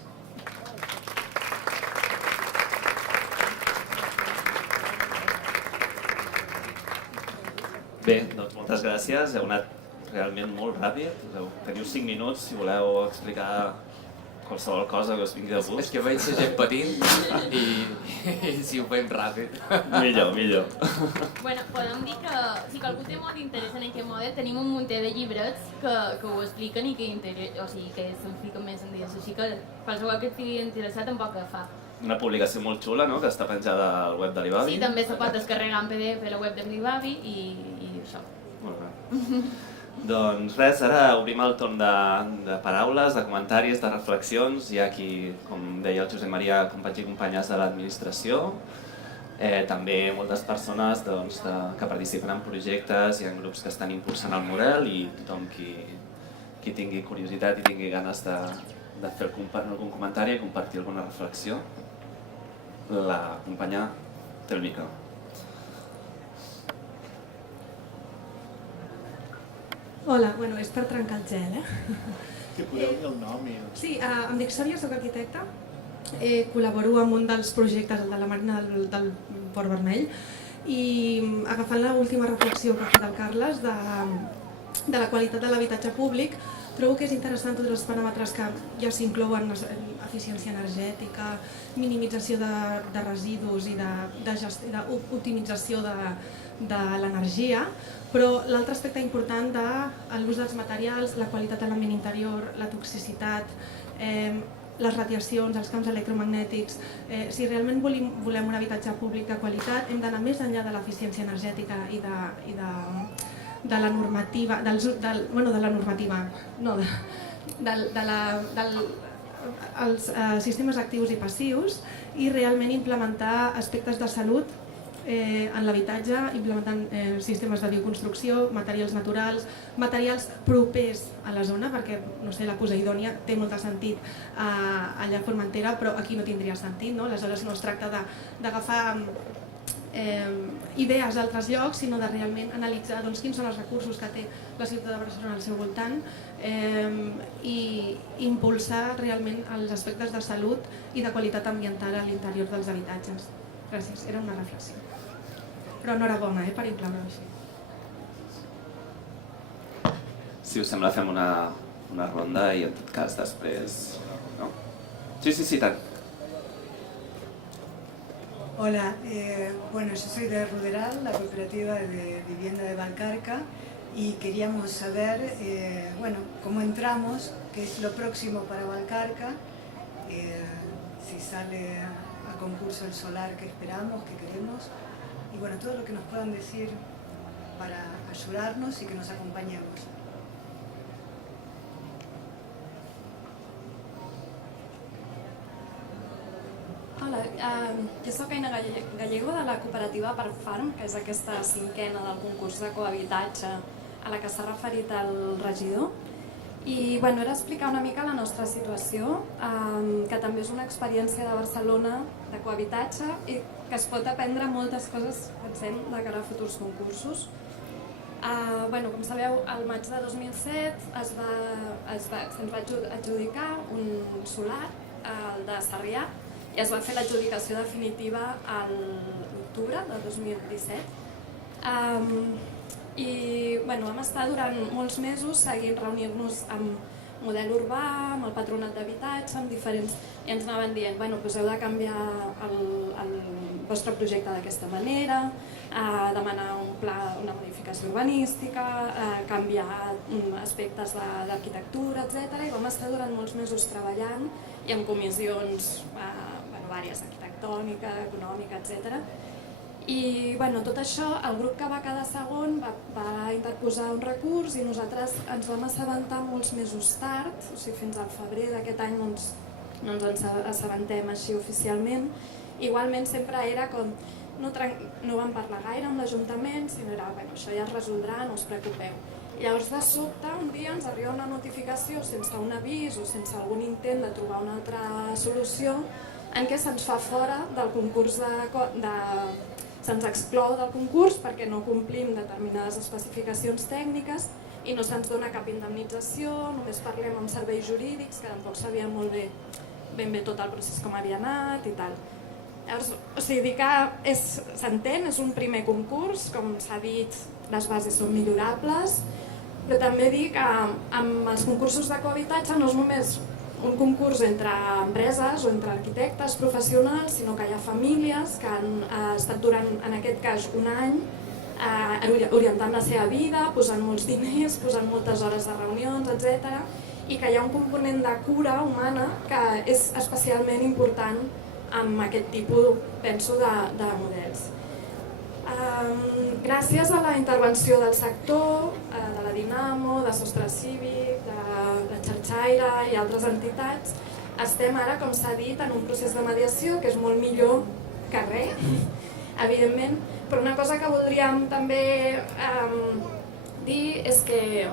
Bé, doncs moltes gràcies. Heu anat realment molt ràpid. Teniu 5 minuts si voleu explicar qualsevol cosa que us vingui de gust. És que veig la gent patint i si ho fem ràpid. Millor. Podem dir que si algú té molt interès en aquest model, tenim un munter de llibrets que ho expliquen i que se'n fiquen més en dins. Així que qualsevol que estigui interessat en poc fa. Una publicació molt xula, no?, que està penjada al web de l'IBAVI. Sí, també se pot descarregar en PDF a la web de l'IBAVI i això. Molt bé. Doncs res, ara obrim el torn de paraules, de comentaris, de reflexions. Hi ha aquí, com deia el Josep Maria, companys i companyes de l'administració, també moltes persones que participen en projectes i en grups que estan impulsant el model i tothom qui qui tingui curiositat i tingui ganes de fer algun comentari i compartir alguna reflexió, la companya té el micro. Hola, bueno, és per trencar el gel, Que podeu dir el nom i... Sí, em dic Sònia, soc arquitecta. Col·laboro amb un dels projectes, el de la Marina del Port Vermell, i agafant l'última reflexió que ha fet el Carles de la qualitat de l'habitatge públic, trobo que és interessant tots els paràmetres que ja s'inclouen: eficiència energètica, minimització de residus i d'optimització de l'energia, però l'altre aspecte important de l'ús dels materials, la qualitat de l'ambient interior, la toxicitat, les radiacions, els camps electromagnètics. Si realment volem un habitatge públic de qualitat, hem d'anar més enllà de l'eficiència energètica i de la normativa, dels sistemes actius i passius, i realment implementar aspectes de salut en l'habitatge, implementant sistemes de bioconstrucció, materials naturals, materials propers a la zona, perquè no sé, la Poseidònia té molt de sentit allà a Formentera, però aquí no tindria sentit, no? Aleshores no es tracta d'agafar idees d'altres llocs, sinó de realment analitzar quins són els recursos que té la ciutat de Barcelona al seu voltant i impulsar realment els aspectes de salut i de qualitat ambiental a l'interior dels habitatges. Gràcies, era una reflexió. Però enhorabona per incloure-ho així. Si us sembla, fem una ronda i en tot cas després... ¿no? Sí, tant. Hola, bueno, yo soy de Ruderal, la cooperativa de vivienda de Valcarca, y queríamos saber, bueno, cómo entramos, qué es lo próximo para Valcarca, si sale a concurso el solar que esperamos, que queremos, y bueno, todo lo que nos puedan decir para ayudarnos y que nos acompañemos. Hola, jo soc Aina Gallego de la cooperativa Parkfarm, que és aquesta cinquena del concurs de cohabitatge a la que s'ha referit el regidor. I bueno, era explicar una mica la nostra situació, que també és una experiència de Barcelona de cohabitatge i que es pot aprendre moltes coses, pensem, de cara a futurs concursos. Bueno, com sabeu, al maig de 2007 se'ns va adjudicar un solar, el de Sarrià, i es va fer l'adjudicació definitiva a l'octubre de 2017. I bueno, vam estar durant molts mesos seguint reunir-nos amb model urbà, amb el patronat d'habitatge, amb diferents... I ens anaven dient, bueno, doncs heu de canviar el vostre projecte d'aquesta manera, demanar un pla, una modificació urbanística, canviar aspectes d'arquitectura, etc. I vam estar durant molts mesos treballant i amb comissions vàries, arquitectònica, econòmica, etc. I bueno, tot això, el grup que va quedar segon va interposar un recurs i nosaltres ens vam assabentar molts mesos tard, o sigui, fins al febrer d'aquest any no ens assabentem així oficialment. Igualment sempre era com, no vam parlar gaire amb l'Ajuntament, sinó era, bueno, això ja es resoldrà, no us preocupeu. Llavors de sobte un dia ens arriba una notificació sense un avís o sense algun intent de trobar una altra solució en què se'ns fa fora del concurs se'ns exclou del concurs perquè no complim determinades especificacions tècniques i no se'ns dona cap indemnització, només parlem amb serveis jurídics que tampoc sabien molt ben bé tot el procés com havia anat i tal. Llavors, o sigui, dir que s'entén, és un primer concurs, com s'ha dit, les bases són millorables, però també dir que amb els concursos de cohabitatge no és només un concurs entre empreses o entre arquitectes professionals, sinó que hi ha famílies que han estat durant, en aquest cas, un any orientant la seva vida, posant molts diners, posant moltes hores de reunions, etc. I que hi ha un component de cura humana que és especialment important amb aquest tipus, penso, de models. Gràcies a la intervenció del sector, de la Dinamo, de Sostre Cívic, de la Xarxaire i altres entitats, estem ara, com s'ha dit, en un procés de mediació que és molt millor que res, evidentment, però una cosa que voldríem també dir és que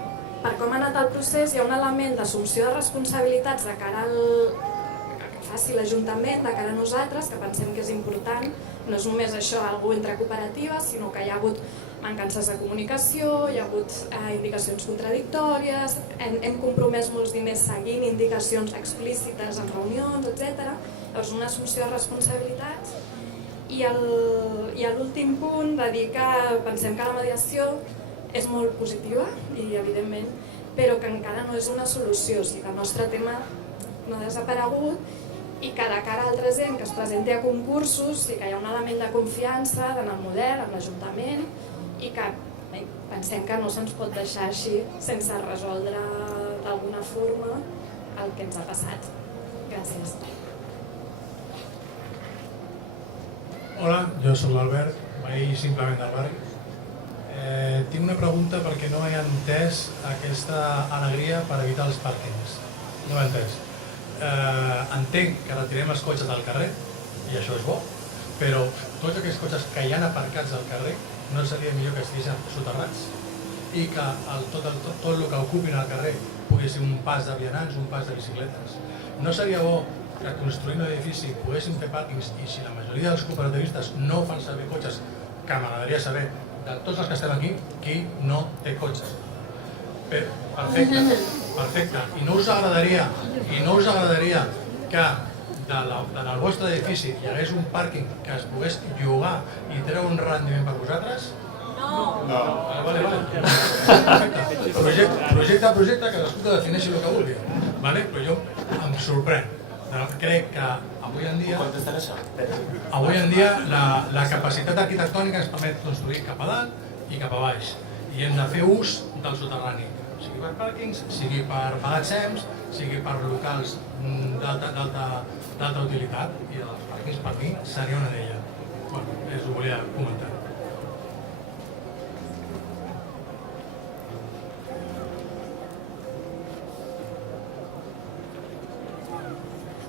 per com ha anat el procés, hi ha un element d'assumpció de responsabilitats de cara que faci l'Ajuntament, de cara a nosaltres, que pensem que és important. No és només això, algú entre cooperatives, sinó que hi ha hagut mancances de comunicació, hi ha hagut indicacions contradictòries, hem compromès molts diners seguint indicacions explícites en reunions, etc. Llavors, una assumpció de responsabilitats. I l'últim punt de dir que pensem que la mediació és molt positiva, i evidentment, però que encara no és una solució. O sigui, el nostre tema no ha desaparegut, i que de cara a altra gent que es presenti a concursos sí que hi ha un element de confiança en el model, en l'Ajuntament, i que pensem que no se'ns pot deixar així sense resoldre d'alguna forma el que ens ha passat. Gràcies. Hola, jo soc l'Albert, veí simplement del barri. Tinc una pregunta perquè no he entès aquesta alegria per evitar els pàrquings. No ho he entès. Entenc que retirem els cotxes del carrer, i això és bo, però tots aquests cotxes que hi ha aparcats al carrer no seria millor que estiguessin soterrats i que tot el que ocupin al carrer pugui ser un pas de vianants, un pas de bicicletes. No seria bo que construint un edifici poguéssim fer pàrquings, i si la majoria dels cooperativistes no fan servir cotxes, que m'agradaria saber de tots els que estem aquí qui no té cotxe. Perfecte. I no us agradaria que en el vostre edifici hi hagués un pàrquing que es pogués llogar i treure un rendiment per vosaltres? No. Vale. Projecte a projecte, que cadascú que defineixi el que vulgui. Però jo em sorprèn. Crec que avui en dia la capacitat arquitectònica ens permet construir cap a dalt i cap a baix. I hem de fer ús del soterrani, sigui per pàrquings, sigui per magatzems, sigui per locals d'alta utilitat, i els pàrquings per mi seria una d'ella. Ho volia comentar.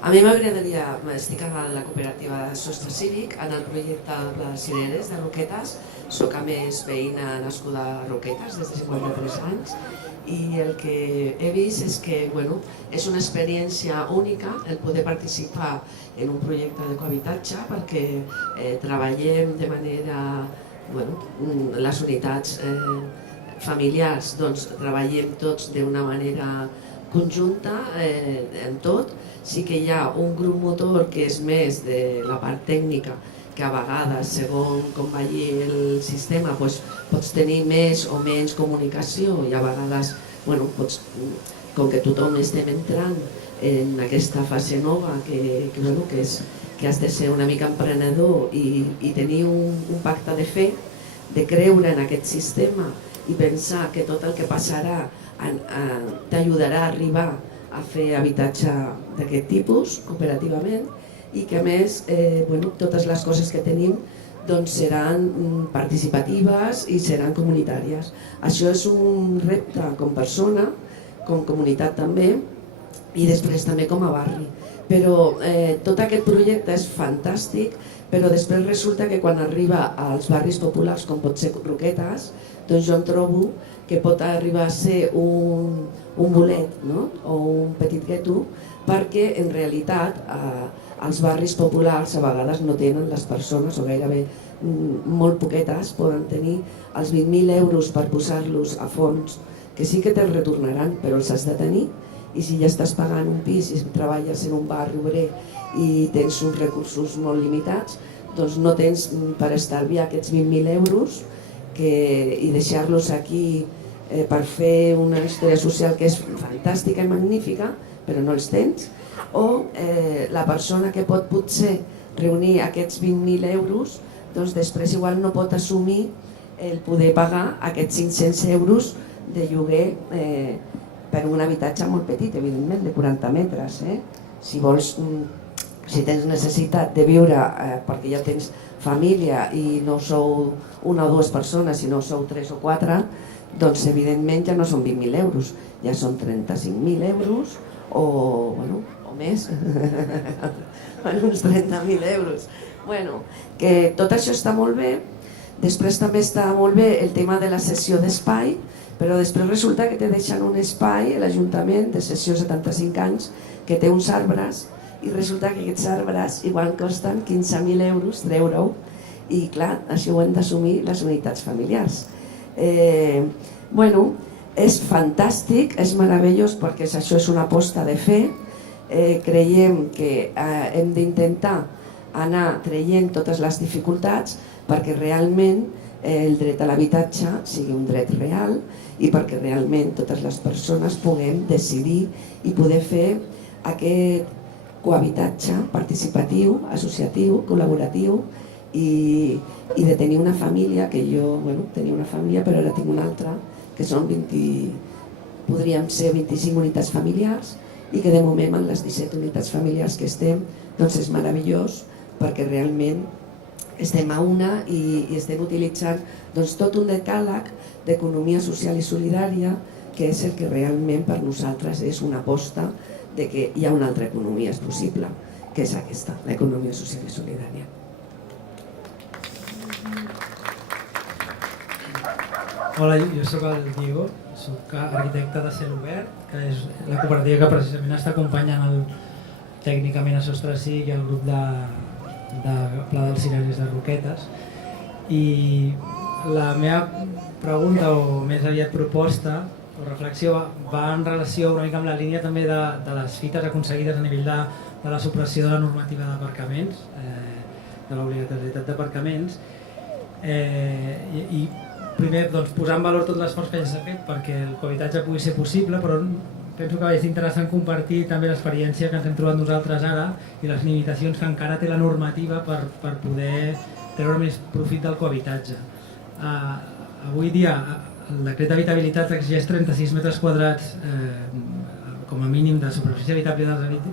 A mi m'agradaria, estic a la cooperativa Sostre Cívic, en el projecte de Cireres de Roquetes. Soc a més veïna nascuda a Roquetes des de 53 anys, i el que he vist és que és una experiència única el poder participar en un projecte de cohabitatge, perquè treballem de manera, les unitats familiars, treballem tots d'una manera conjunta en tot. Sí que hi ha un grup motor que és més de la part tècnica, que a vegades, segons com vagi el sistema, pots tenir més o menys comunicació, i a vegades, com que tothom estem entrant en aquesta fase nova, que has de ser una mica emprenedor i tenir un pacte de fe, de creure en aquest sistema i pensar que tot el que passarà t'ajudarà a arribar a fer habitatge d'aquest tipus, cooperativament, i que a més totes les coses que tenim seran participatives i seran comunitàries. Això és un repte com persona, com comunitat també, i després també com a barri. Però tot aquest projecte és fantàstic, però després resulta que quan arriba als barris populars, com pot ser Roquetes, doncs jo em trobo que pot arribar a ser un bolet o un petit gueto, perquè en realitat els barris populars a vegades no tenen les persones, o gairebé molt poquetes, poden tenir els 20.000 euros per posar-los a fons, que sí que te'ls retornaran, però els has de tenir, i si ja estàs pagant un pis i treballes en un barri obrer i tens uns recursos molt limitats, doncs no tens per estalviar aquests 20.000 euros i deixar-los aquí per fer una història social que és fantàstica i magnífica, però no els tens, o la persona que pot potser reunir aquests 20.000 euros, doncs després igual no pot assumir el poder pagar aquests 500 euros de lloguer per un habitatge molt petit, evidentment, de 40 metres. Si tens necessitat de viure perquè ja tens família i no sou una o dues persones, sinó sou 3 o 4, doncs evidentment ja no són 20.000 euros, ja són 35.000 euros o més, uns 30.000 euros. Que tot això està molt bé. Després també està molt bé el tema de la cessió d'espai, Però després resulta que te deixen un espai, l'Ajuntament, de cessió 75 anys, que té uns arbres, i resulta que aquests arbres igual costen 15.000 euros treure-ho, i clar, això ho han d'assumir les unitats familiars. Bueno, és fantàstic, és meravellós, perquè això és una aposta de fe. Creiem que hem d'intentar anar traient totes les dificultats perquè realment el dret a l'habitatge sigui un dret real i perquè realment totes les persones puguem decidir i poder fer aquest cohabitatge participatiu, associatiu, col·laboratiu i de tenir una família, que jo tenia una família però ara tinc una altra, que són podríem ser 25 unitats familiars i que de moment en les 17 unitats familiars que estem doncs és meravellós perquè realment estem a una i estem utilitzant tot un decàleg d'economia social i solidària que és el que realment per nosaltres és una aposta de que hi ha una altra economia possible, que és aquesta, l'economia social i solidària. Hola, jo soc el Diego, soc arquitecte de Cel Obert, que és la cooperativa que precisament està acompanyant tècnicament a Sostracic i el grup de Pla dels Cireres de Roquetes. I la meva pregunta, o més aviat proposta, o reflexió, va en relació una mica amb la línia també de les fites aconseguides a nivell de la supressió de la normativa d'aparcaments, de l'obligatorietat d'aparcaments, i primer posar en valor tot l'esforç que ja s'ha fet perquè el cohabitatge pugui ser possible, però penso que és interessant compartir també l'experiència que ens hem trobat nosaltres ara i les limitacions que encara té la normativa per poder treure més profit del cohabitatge. Avui dia el decret d'habitabilitat exigeix 36 metres quadrats com a mínim de superfície habitable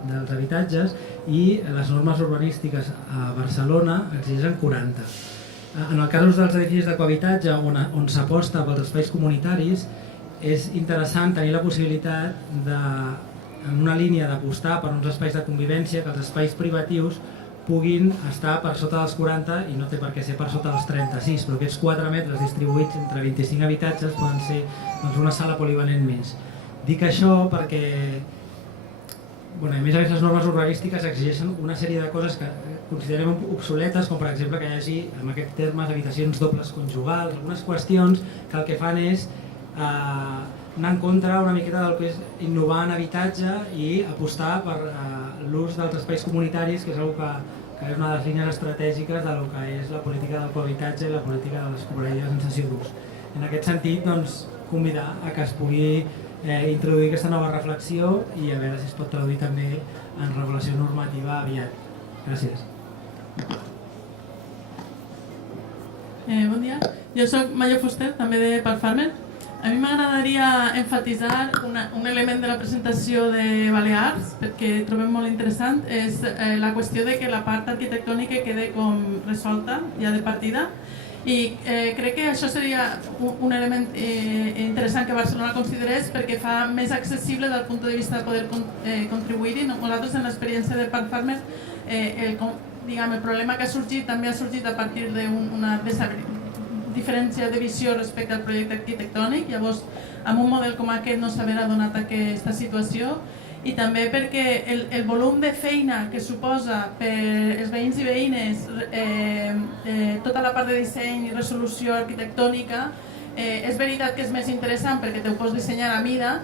dels habitatges i les normes urbanístiques a Barcelona exigeixen 40. En el cas dels edificis de cohabitatge on s'aposta pels espais comunitaris és interessant tenir la possibilitat en una línia d'apostar per uns espais de convivència que els espais privatius puguin estar per sota dels 40 i no té per què ser per sota dels 36, però aquests 4 metres distribuïts entre 25 habitatges poden ser una sala polivalent més. Dic això perquè a més les normes urbanístiques exigeixen una sèrie de coses que considerem obsoletes, com per exemple que hi hagi en aquests termes habitacions dobles conjugals, algunes qüestions que el que fan és anar en contra una miqueta del que és innovar en habitatge i apostar per l'ús dels espais comunitaris, que és una que és una de les línies estratègiques del que és la política del cohabitatge i la política de les cooperatives en cessió d'ús. En aquest sentit, convidar a que es pugui introduir aquesta nova reflexió i a veure si es pot traduir també en regulació normativa aviat. Gràcies. Bon dia, jo soc Mayo Fuster, també de Palfarmer. A mi m'agradaria enfatitzar un element de la presentació de Balears, perquè trobem molt interessant, és la qüestió de que la part arquitectònica quede com resolta ja de partida, i crec que això seria un element interessant que Barcelona considerés perquè fa més accessible del punt de vista de poder contribuir-hi. Nosaltres en l'experiència de Palfarmer el problema que ha sorgit també ha sorgit a partir d'una diferència de visió respecte al projecte arquitectònic. Llavors, amb un model com aquest no s'haurà donat aquesta situació, i també perquè el volum de feina que suposa per els veïns i veïnes tota la part de disseny i resolució arquitectònica, és veritat que és més interessant perquè te ho pots dissenyar a mida,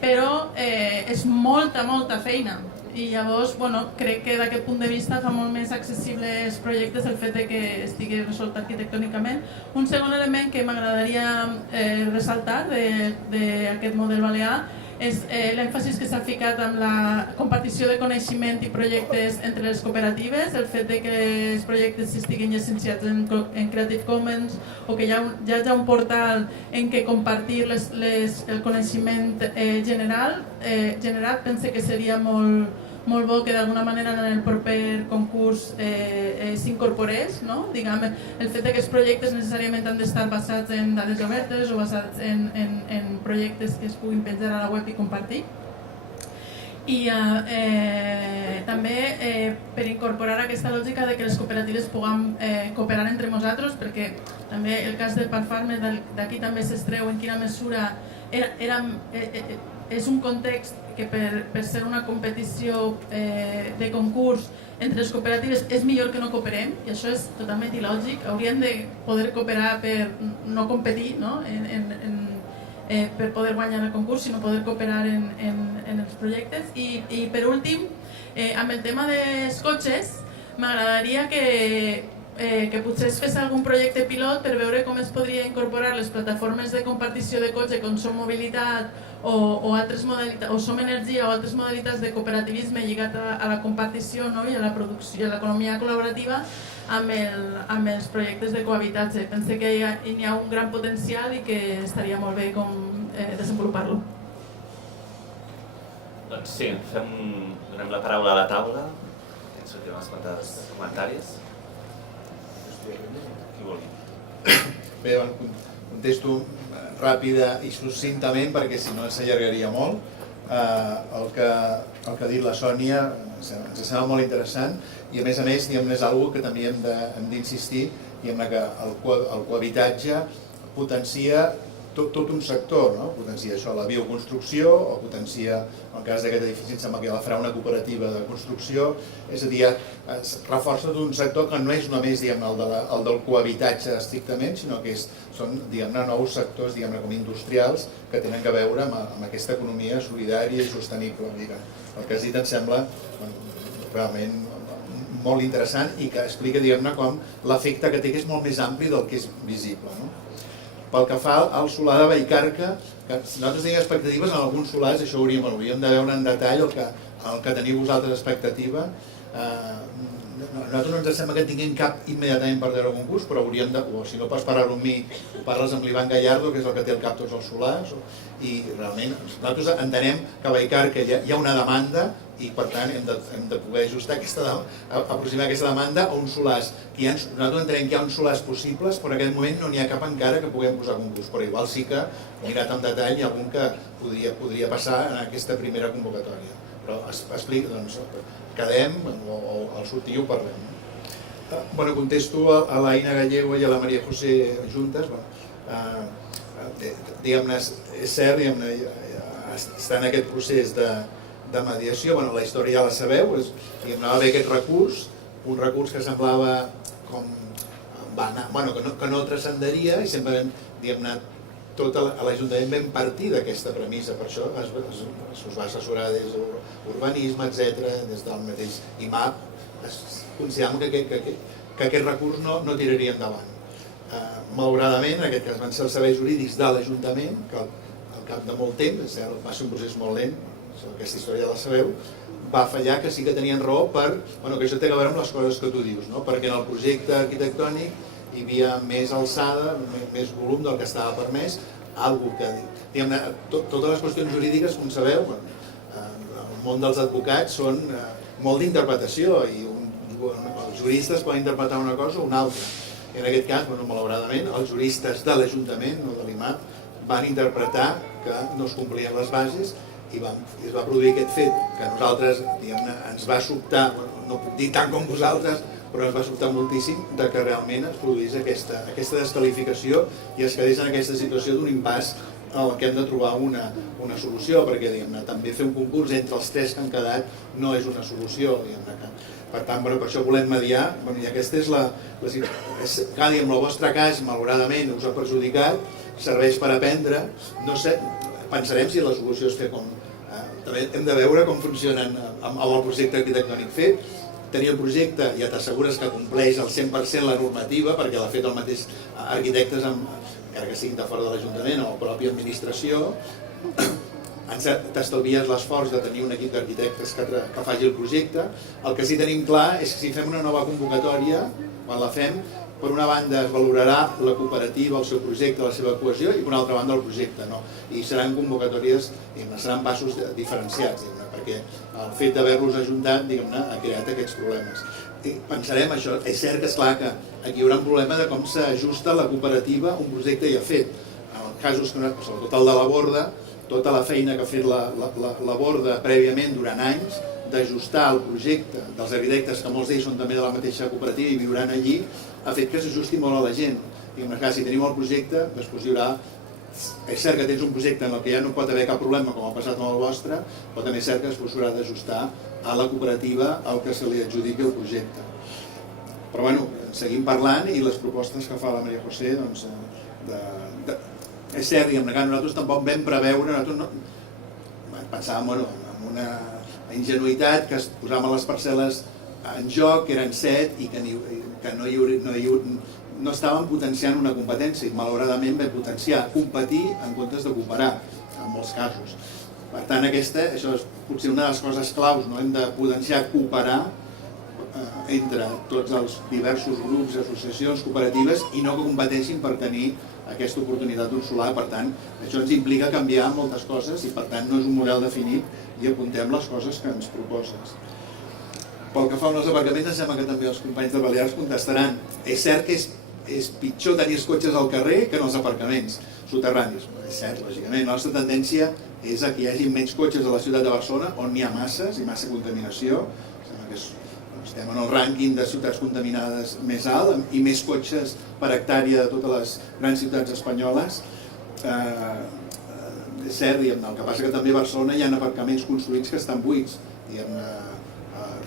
però és molta feina. I llavors crec que d'aquest punt de vista fa molt més accessibles els projectes el fet que estigui resolt arquitectònicament. Un segon element que m'agradaria ressaltar d'aquest model balear és l'èmfasis que s'ha ficat amb la compartició de coneixement i projectes entre les cooperatives, el fet que els projectes estiguin llicenciats en Creative Commons o que hi hagi un portal en què compartir el coneixement generat. Pense que seria molt bo que d'alguna manera en el proper concurs s'incorporés, el fet que els projectes necessàriament han d'estar basats en dades obertes o basats en projectes que es puguin penjar a la web i compartir. I també per incorporar aquesta lògica de que les cooperatives puguem cooperar entre nosaltres, perquè també el cas de Parfarmer d'aquí també s'estreu en quina mesura és un context que per ser una competició de concurs entre les cooperatives és millor que no cooperem, i això és totalment il·lògic. Hauríem de poder cooperar per no competir, no? Per poder guanyar el concurs, sinó poder cooperar en els projectes. I per últim, amb el tema dels cotxes, m'agradaria que potser es fes algun projecte pilot per veure com es podria incorporar les plataformes de compartició de cotxe com Som Mobilitat o altres modalitats, o Som Energia o altres modalitats de cooperativisme lligat a la compartició i a la producció, a l'economia col·laborativa amb els projectes de cohabitatge. Penso que hi ha un gran potencial i que estaria molt bé desenvolupar-lo. Doncs sí, donem la paraula a la taula. Penso que hi ha unes quantes comentaris. Qui vulgui. Bé, contesto ràpida i succintament perquè si no s'allargaria molt. El que ha dit la Sònia ens sembla molt interessant i a més és una que també hem d'insistir que el cohabitatge potencia tot un sector, potencia això, la bioconstrucció o potencia, en el cas d'aquest edifici em sembla que la farà una cooperativa de construcció, és a dir, es reforça d'un sector que no és només el del cohabitatge estrictament, sinó que són nous sectors com industrials que tenen a veure amb aquesta economia solidària i sostenible. El que has dit em sembla realment molt interessant i que explica com l'efecte que té, que és molt més ampli del que és visible. Pel que fa al solar de Vallcarca, que si nosaltres tenim expectatives en alguns solars, això hauríem de veure en detall el que teniu vosaltres expectativa. A nosaltres no ens sembla que tinguem cap immediatament per treure concurs, però hauríem de, o si no pots parlar amb mi, parles amb l'Ivan Gallardo, que és el que té al cap tots els solars, i realment nosaltres entenem que a Vallcarca hi ha una demanda i per tant hem de poder ajustar aproximar aquesta demanda a uns solars. Nosaltres entenem que hi ha uns solars possibles, però en aquest moment no n'hi ha cap encara que puguem posar concurs, però igual sí que, mirat amb detall, hi ha algun que podria passar en aquesta primera convocatòria. Però explica, doncs, quedem o al sortir ho parlem. Contesto a l'Aina Gallego i a la Maria José juntes. Diguem-ne, és cert, està en aquest procés de mediació, la història ja la sabeu, va haver aquest recurs, un recurs que semblava com que no transcenderia i sempre tot l'Ajuntament vam partir d'aquesta premissa, per això es va assessorar des d'urbanisme, etc., des del mateix IMAP, consideràvem que aquest recurs no tiraria endavant. Malauradament, en aquest cas van ser els serveis jurídics de l'Ajuntament, que al cap de molt temps, va ser un procés molt lent, aquesta història ja la sabeu, va fallar que sí que tenien raó que això té a veure amb les coses que tu dius, perquè en el projecte arquitectònic hi havia més alçada, més volum del que estava permès, algo que, totes les qüestions jurídiques, com sabeu, el món dels advocats són molt d'interpretació i els juristes poden interpretar una cosa o una altra. En aquest cas, malauradament, els juristes de l'Ajuntament, no de l'IMAP, van interpretar que no es complien les bases i es va produir aquest fet que a nosaltres ens va sobtar, no puc dir tant com vosaltres, però ens va sobtar moltíssim que realment es produís aquesta desqualificació i es quedés en aquesta situació d'un impàs al que hem de trobar una solució, perquè també fer un concurs entre els tres que han quedat no és una solució. Per tant, per això volem mediar, i aquesta és el vostre cas, malauradament, us ha perjudicat, serveix per aprendre, no sé, pensarem si la solució és fer com... També hem de veure com funcionen amb el projecte arquitectònic fet. Tenir el projecte ja t'assegures que compleix al 100% la normativa, perquè l'ha fet el mateix arquitectes, encara que siguin de fora de l'Ajuntament o la pròpia administració. T'estalvies l'esforç de tenir un equip d'arquitectes que faci el projecte. El que sí tenim clar és que si fem una nova convocatòria, quan la fem, per una banda es valorarà la cooperativa, el seu projecte, la seva cohesió, i per una altra banda el projecte. I seran convocatòries, seran passos diferenciats, perquè el fet d'haver-los ajuntat ha creat aquests problemes. Pensarem això, és cert que és clar que aquí hi haurà un problema de com s'ajusta la cooperativa a un projecte ja fet. En casos, sobretot el de la Borda, tota la feina que ha fet la Borda prèviament durant anys, d'ajustar el projecte dels arquitectes, que molts d'ells són també de la mateixa cooperativa i viuran allí, ha fet que s'ajusti molt a la gent. Si tenim el projecte, després hi haurà... És cert que tens un projecte en el que ja no pot haver cap problema, com ha passat amb el vostre, però també és cert que després s'haurà d'ajustar a la cooperativa el que se li adjudiqui el projecte. Però bueno, seguim parlant i les propostes que fa la Maria José, doncs, és cert, diguem-ne, que nosaltres tampoc vam preveure, pensàvem en una ingenuïtat que es posaven les parcel·les en joc, que eren 7 i que no estaven potenciant una competència i malauradament vam potenciar competir en comptes de cooperar, en molts casos. Per tant, això és potser una de les coses claus, hem de potenciar cooperar entre tots els diversos grups, associacions, cooperatives i no que competeixin per tenir aquesta oportunitat d'un solar. Per tant, això ens implica canviar moltes coses i per tant no és un model definit i apuntem les coses que ens proposes. Pel que fa als aparcaments, em sembla que també els companys de Balears contestaran. És cert que és pitjor tenir els cotxes al carrer que en els aparcaments soterranis. És cert, lògicament. La nostra tendència és que hi hagi menys cotxes a la ciutat de Barcelona, on n'hi ha masses i massa contaminació. Estem en el rànquing de ciutats contaminades més alt i més cotxes per hectàrea de totes les grans ciutats espanyoles. És cert, el que passa que també a Barcelona hi ha aparcaments construïts que estan buits.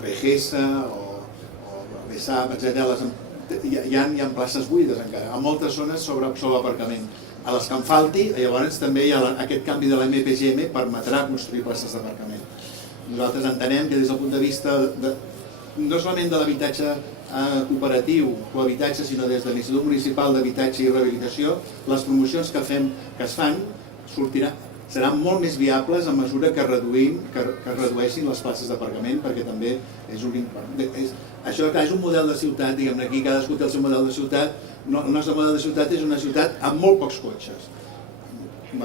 Regesa o Besap, etc. Hi ha places buides encara. A moltes zones sobre aparcament. A les que en falti, llavors també aquest canvi de la MPGM permetrà construir places d'aparcament. Nosaltres entenem que des del punt de vista no solament de l'habitatge cooperatiu, cohabitatge, sinó des de l'Institut Municipal d'Habitatge i Rehabilitació, les promocions que es fan seran molt més viables a mesura que redueixin les places d'aparcament, perquè també és un això és un model de ciutat, diguem-ne, aquí cadascú té el seu model de ciutat. El nostre model de ciutat és una ciutat amb molt pocs cotxes. I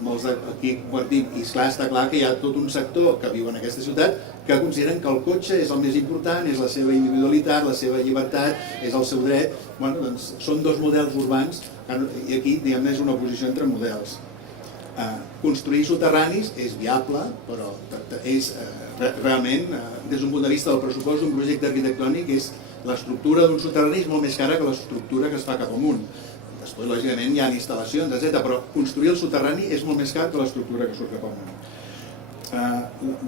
molts d'aquí compartim, i està clar que hi ha tot un sector que viu en aquesta ciutat que consideren que el cotxe és el més important, és la seva individualitat, la seva llibertat, és el seu dret. Doncs són dos models urbans i aquí, diguem-ne, és una oposició entre models. Construir soterranis és viable, però és realment, des d'un punt de vista del pressupost d'un projecte arquitectònic, l'estructura d'un soterrani és molt més cara que l'estructura que es fa cap amunt. Després, lògicament, hi ha instal·lacions, etc. Però construir el soterrani és molt més car que l'estructura que surt cap amunt.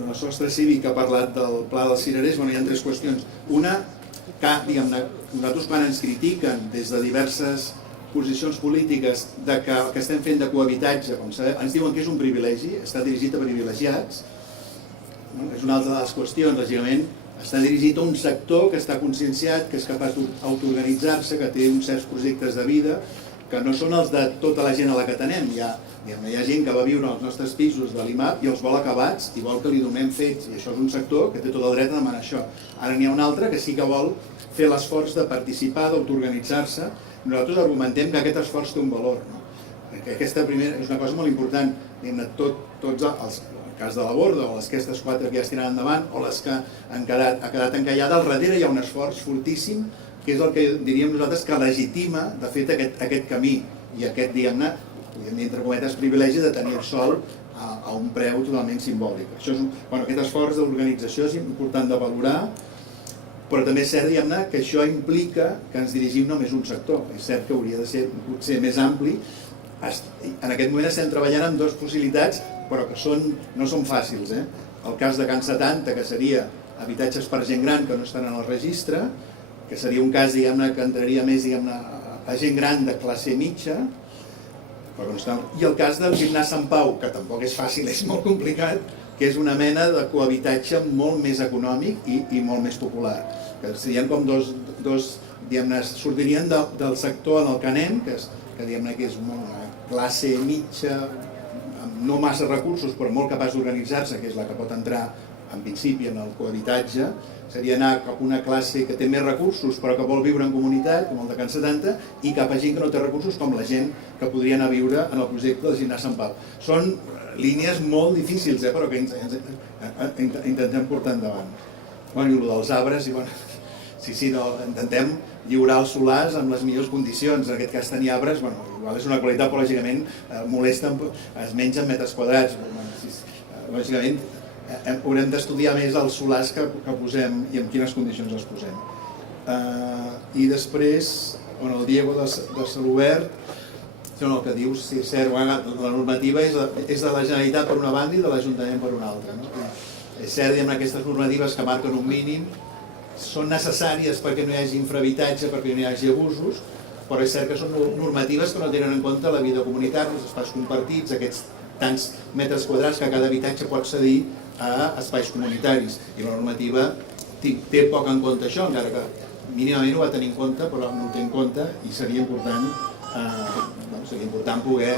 La sostre cívic ha parlat del pla dels cirerers. Hi ha 3 qüestions. Una, que nosaltres quan ens critiquen des de diverses posicions polítiques que el que estem fent de cohabitatge, com sabeu, ens diuen que és un privilegi, està dirigit a privilegiats. És una altra de les qüestions, lògicament, està dirigit a un sector que està conscienciat, que és capaç d'autoorganitzar-se, que té uns certs projectes de vida, que no són els de tota la gent a la que tenem. Hi ha gent que va viure als nostres pisos de l'IMAP i els vol acabats i vol que li donem fets, i això és un sector que té tot el dret a demanar això. Ara n'hi ha un altre que sí que vol fer l'esforç de participar, d'autoorganitzar-se. Nosaltres argumentem que aquest esforç té un valor. Aquesta primera és una cosa molt important. Tots els cas de la Borda, o aquestes 4 que ja es tiraran endavant, o les que ha quedat encallada, al darrere hi ha un esforç fortíssim, que és el que diríem nosaltres que legitima, de fet, aquest camí i aquest, diguem-ne, entre cometes, privilegi de tenir el sòl a un preu totalment simbòlic. Aquest esforç d'organització és important de valorar, però també és cert, diguem-ne, que això implica que ens dirigim només un sector. És cert que hauria de ser potser més ampli. En aquest moment estem treballant amb 2 possibilitats, però que no són fàcils. El cas de Can 70, que seria habitatges per gent gran que no estan en el registre, que seria un cas, diguem-ne, que entraria més, diguem-ne, a gent gran de classe mitja, i el cas del gimnàs Sant Pau, que tampoc és fàcil, és molt complicat, que és una mena de cohabitatge molt més econòmic i molt més popular. Que serien com dos, diguem-ne, sortirien del sector en el que anem, que diguem-ne que és una classe mitja, amb no massa recursos, però molt capaç d'organitzar-se, que és la que pot entrar, en principi, en el cohabitatge, seria anar cap a una classe que té més recursos, però que vol viure en comunitat, com el de Can 70, i cap a gent que no té recursos, com la gent que podria anar a viure en el projecte del gimnàs Sant Pau. Són línies molt difícils, però que intentem portar endavant. I el dels arbres, Sí, no, intentem lliurar els solars amb les millors condicions. En aquest cas tenir arbres, igual és una qualitat, però lògicament molesta, es mengen metres quadrats. Lògicament haurem d'estudiar més els solars que posem i en quines condicions els posem. I després, el Diego de Salobert, el que dius, sí, és cert, la normativa és de la Generalitat per una banda i de l'Ajuntament per una altra. És cert, diguem, aquestes normatives que marquen un mínim són necessàries perquè no hi hagi infrahabitatge, perquè no hi hagi abusos, però és cert que són normatives que no tenen en compte la vida comunitària, els espais compartits, aquests tants metres quadrats que cada habitatge pot accedir a espais comunitaris. I la normativa té poc en compte això, encara que mínimament ho va tenir en compte, però no ho té en compte i seria important poder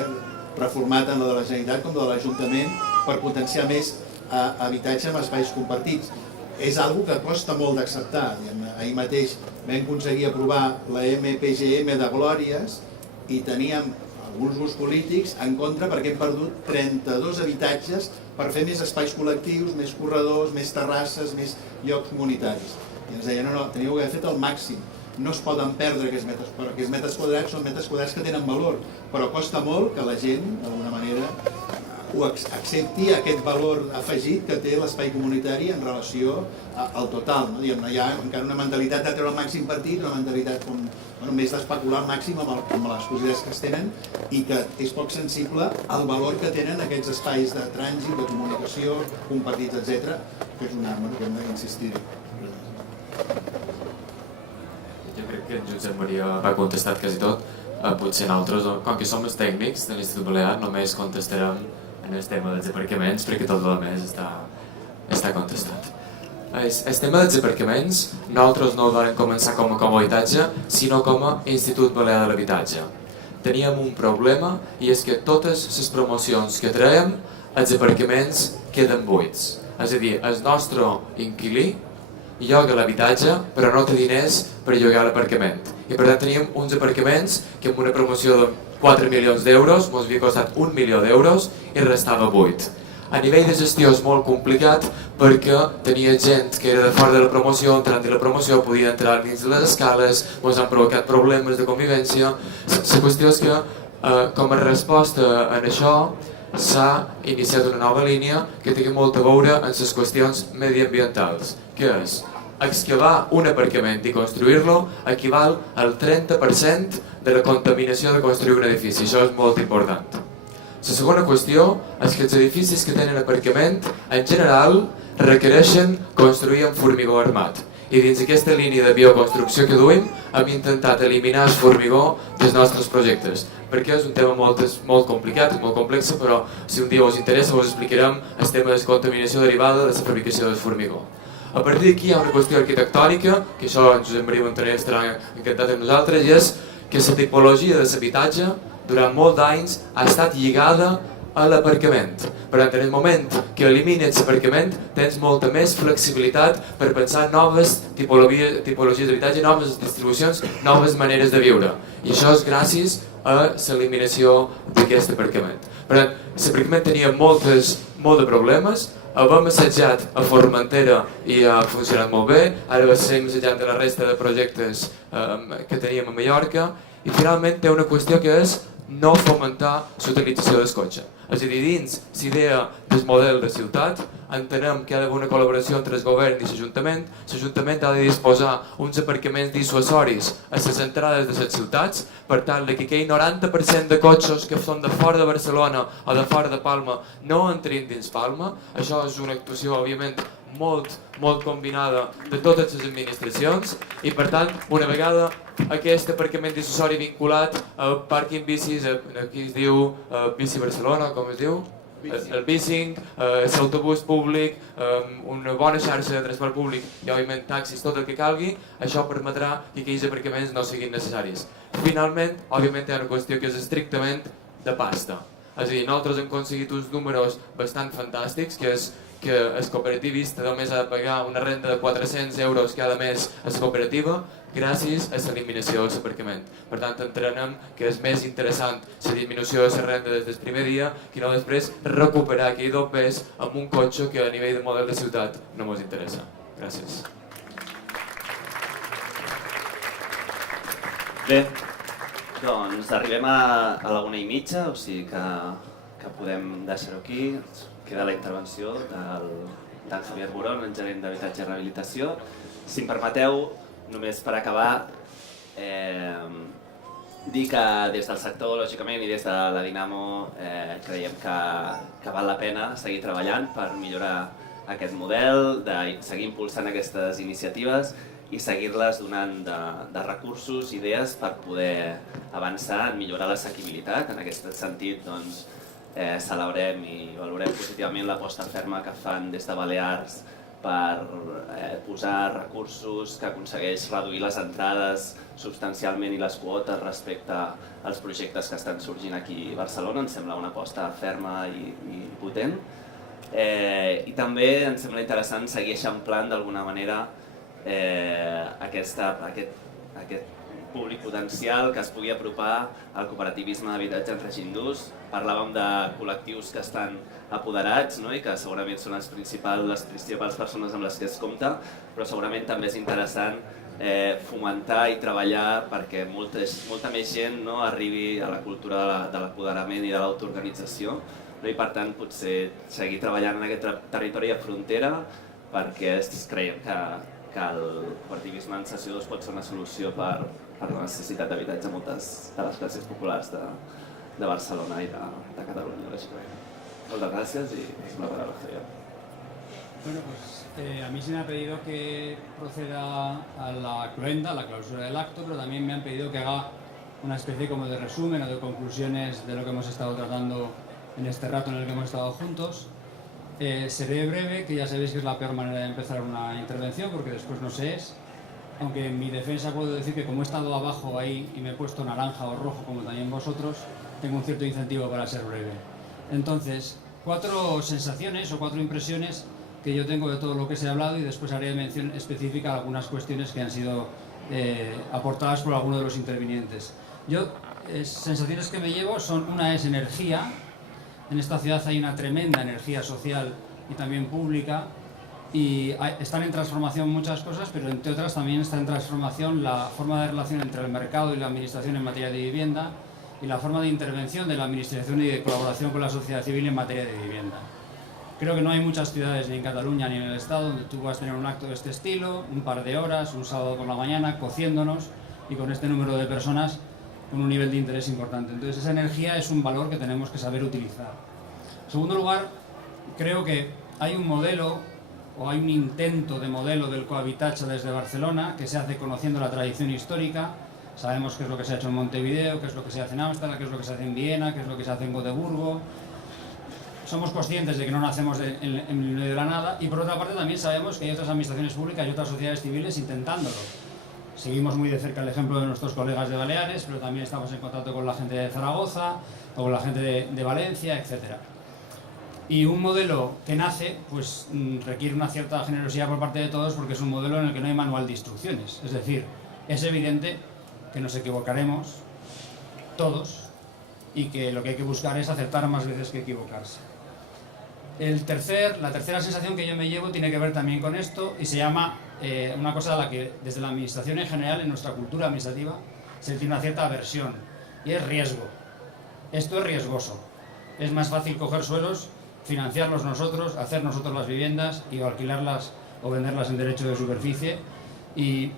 reformar tant la de la Generalitat com la de l'Ajuntament per potenciar més habitatge en espais compartits. És una cosa que costa molt d'acceptar. Ahir mateix vam aconseguir aprovar la MPGM de Glòries i teníem alguns grups polítics en contra perquè hem perdut 32 habitatges per fer més espais col·lectius, més corredors, més terrasses, més llocs comunitaris. I ens deien, no, teníeu que haver fet el màxim. No es poden perdre aquests metres, però aquests metres quadrats són metres quadrats que tenen valor, però costa molt que la gent, d'alguna manera, accepti aquest valor afegit que té l'espai comunitari en relació al total. Hi ha encara una mentalitat de treure el màxim partit, una mentalitat més d'especular al màxim amb les possibilitats que es tenen i que és poc sensible al valor que tenen aquests espais de trànsit, de comunicació, compartits, etc., que és una arma que hem d'insistir-hi. Jo crec que en Josep Maria va contestar quasi tot. Potser nosaltres, com que som els tècnics de l'Institut Balear, només contestarem en el tema dels aparcaments perquè tot el més està contestat. El tema dels aparcaments nosaltres no el vam començar com a habitatge, sinó com a Institut Balear de l'Habitatge. Teníem un problema i és que totes les promocions que traiem, els aparcaments queden buits. És a dir, el nostre inquilí lloga l'habitatge però no té diners per llogar l'aparcament. I per tant teníem uns aparcaments que amb una promoció de 4 milions d'euros ens havia costat 1 milió d'euros i restava buit. A nivell de gestió és molt complicat perquè tenia gent que era de fora de la promoció, entrant de la promoció podia entrar dins de les escales, ens han provocat problemes de convivència. La qüestió és que com a resposta a això s'ha iniciat una nova línia que té molt a veure amb les qüestions mediambientals, que és excavar un aparcament i construir-lo equival al 30% de la contaminació de construir un edifici. Això és molt important. La segona qüestió és que els edificis que tenen aparcament, en general, requereixen construir amb formigó armat. I dins aquesta línia de bioconstrucció que duim, hem intentat eliminar el formigó dels nostres projectes, perquè és un tema molt complicat, és molt complex, però si un dia us interessa us explicarem el tema de contaminació derivada de la fabricació del formigó. A partir d'aquí hi ha una qüestió arquitectònica, que això en Josep Maria Montaner estarà encantat amb nosaltres, i és que la tipologia de l'habitatge durant molts d'anys ha estat lligada a l'aparcament. Per tant, en el moment que elimines l'aparcament tens molta més flexibilitat per pensar noves tipologies d'habitatge, noves distribucions, noves maneres de viure. I això és gràcies a l'eliminació d'aquest aparcament. Per tant, l'aparcament tenia molt de problemes, vam assajat a Formentera i ha funcionat molt bé, ara estem assajant a la resta de projectes que teníem a Mallorca i finalment té una qüestió que és no fomentar l'utilització del cotxe. És a dir, dins l'idea del model de ciutat, entenem que hi ha d'haver una col·laboració entre el govern i l'Ajuntament. L'Ajuntament ha de disposar uns aparcaments dissuasoris a les entrades de les ciutats, per tal que aquell 90% de cotxes que són de fora de Barcelona o de fora de Palma no entrin dins Palma. Això és una actuació, òbviament, molt combinada de totes les administracions i per tant, una vegada aquest aparcament dissuasori vinculat al pàrquing bicis, aquí es diu Bici Barcelona, com es diu? El bicing, l'autobús públic, una bona xarxa de transport públic i òbviament taxis, tot el que calgui, això permetrà que aquells aparcaments no siguin necessaris. Finalment, òbviament hi ha una qüestió que és estrictament de pasta. És a dir, nosaltres hem aconseguit uns números bastant fantàstics, que és que el cooperativista només ha de pagar una renda de 400 euros cada mes a la cooperativa gràcies a l'eliminació de l'aparcament. Per tant, entenem que és més interessant la disminució de la renda des del primer dia que no després recuperar aquell dos pes amb un cotxe que a nivell de model de ciutat no ens interessa. Gràcies. Bé, doncs arribem a la 1:30, o sigui que podem deixar-ho aquí. Queda la intervenció d'en Javier Burón, el gerent d'Habitatge i Rehabilitació. Si em permeteu, només per acabar, dir que des del sector, lògicament, i des de la Dinamo creiem que val la pena seguir treballant per millorar aquest model, de seguir impulsant aquestes iniciatives i seguir-les donant de recursos, idees per poder avançar en millorar l'assequibilitat. En aquest sentit, doncs, celebrem i valorem positivament l'aposta ferma que fan des de Balears per posar recursos que aconsegueix reduir les entrades substancialment i les quotes respecte als projectes que estan sorgint aquí a Barcelona. Ens sembla una aposta ferma i potent. I també ens sembla interessant seguir eixamplant d'alguna manera aquest públic potencial que es pugui apropar al cooperativisme d'habitatge en règim d'ús. Parlàvem de col·lectius que estan apoderats, no? I que segurament són les principals persones amb les que es compta, però segurament també és interessant fomentar i treballar perquè molta més gent, no, arribi a la cultura de l'apoderament i de l'autoorganització, no? I per tant potser seguir treballant en aquest territori de frontera perquè creiem que el cooperativisme en cessió d'ús pot ser una solució per la necessitat d'habitatge a moltes de les classes populars de Barcelona i de Catalunya, lògicament. Moltes gràcies y es una palabra Javier. Bueno, pues a mí se me ha pedido que proceda a la cloenda, a la clausura del acto, pero también me han pedido que haga una especie como de resumen o de conclusiones de lo que hemos estado tratando en este rato en el que hemos estado juntos. Seré breve, que ya sabéis que es la peor manera de empezar una intervención, porque después no se es. Aunque en mi defensa puedo decir que como he estado abajo ahí y me he puesto naranja o rojo, como también vosotros, tengo un cierto incentivo para ser breve. Entonces, 4 sensaciones o 4 impresiones que yo tengo de todo lo que se ha hablado y después haré mención específica a algunas cuestiones que han sido aportadas por alguno de los intervinientes. Yo, sensaciones que me llevo son, una es energía. En esta ciudad hay una tremenda energía social y también pública y están en transformación muchas cosas, pero entre otras también está en transformación la forma de relación entre el mercado y la administración en materia de vivienda y la forma de intervención de la administración y de colaboración con la sociedad civil en materia de vivienda. Creo que no hay muchas ciudades ni en Cataluña ni en el Estado donde tú puedas tener un acto de este estilo, un par de horas, un sábado por la mañana, cociéndonos y con este número de personas con un nivel de interés importante. Entonces esa energía es un valor que tenemos que saber utilizar. En segundo lugar, creo que hay un modelo o hay un intento de modelo del cohabitatge desde Barcelona que se hace conociendo la tradición histórica. Sabemos qué es lo que se ha hecho en Montevideo, qué es lo que se hace en Ámsterdam, qué es lo que se hace en Viena, qué es lo que se hace en Gotemburgo. Somos conscientes de que no nacemos en el medio de la nada y por otra parte también sabemos que hay otras administraciones públicas y otras sociedades civiles intentándolo. Seguimos muy de cerca el ejemplo de nuestros colegas de Baleares, pero también estamos en contacto con la gente de Zaragoza o con la gente de Valencia, etc. Y un modelo que nace pues requiere una cierta generosidad por parte de todos porque es un modelo en el que no hay manual de instrucciones. Es decir, es evidente que nos equivocaremos todos y que lo que hay que buscar es acertar más veces que equivocarse. La tercera sensación que yo me llevo tiene que ver también con esto y se llama una cosa a la que desde la administración en general, en nuestra cultura administrativa, se tiene una cierta aversión y es riesgo. Esto es riesgoso. Es más fácil coger suelos, financiarlos nosotros, hacer nosotros las viviendas y alquilarlas o venderlas en derecho de superficie. Y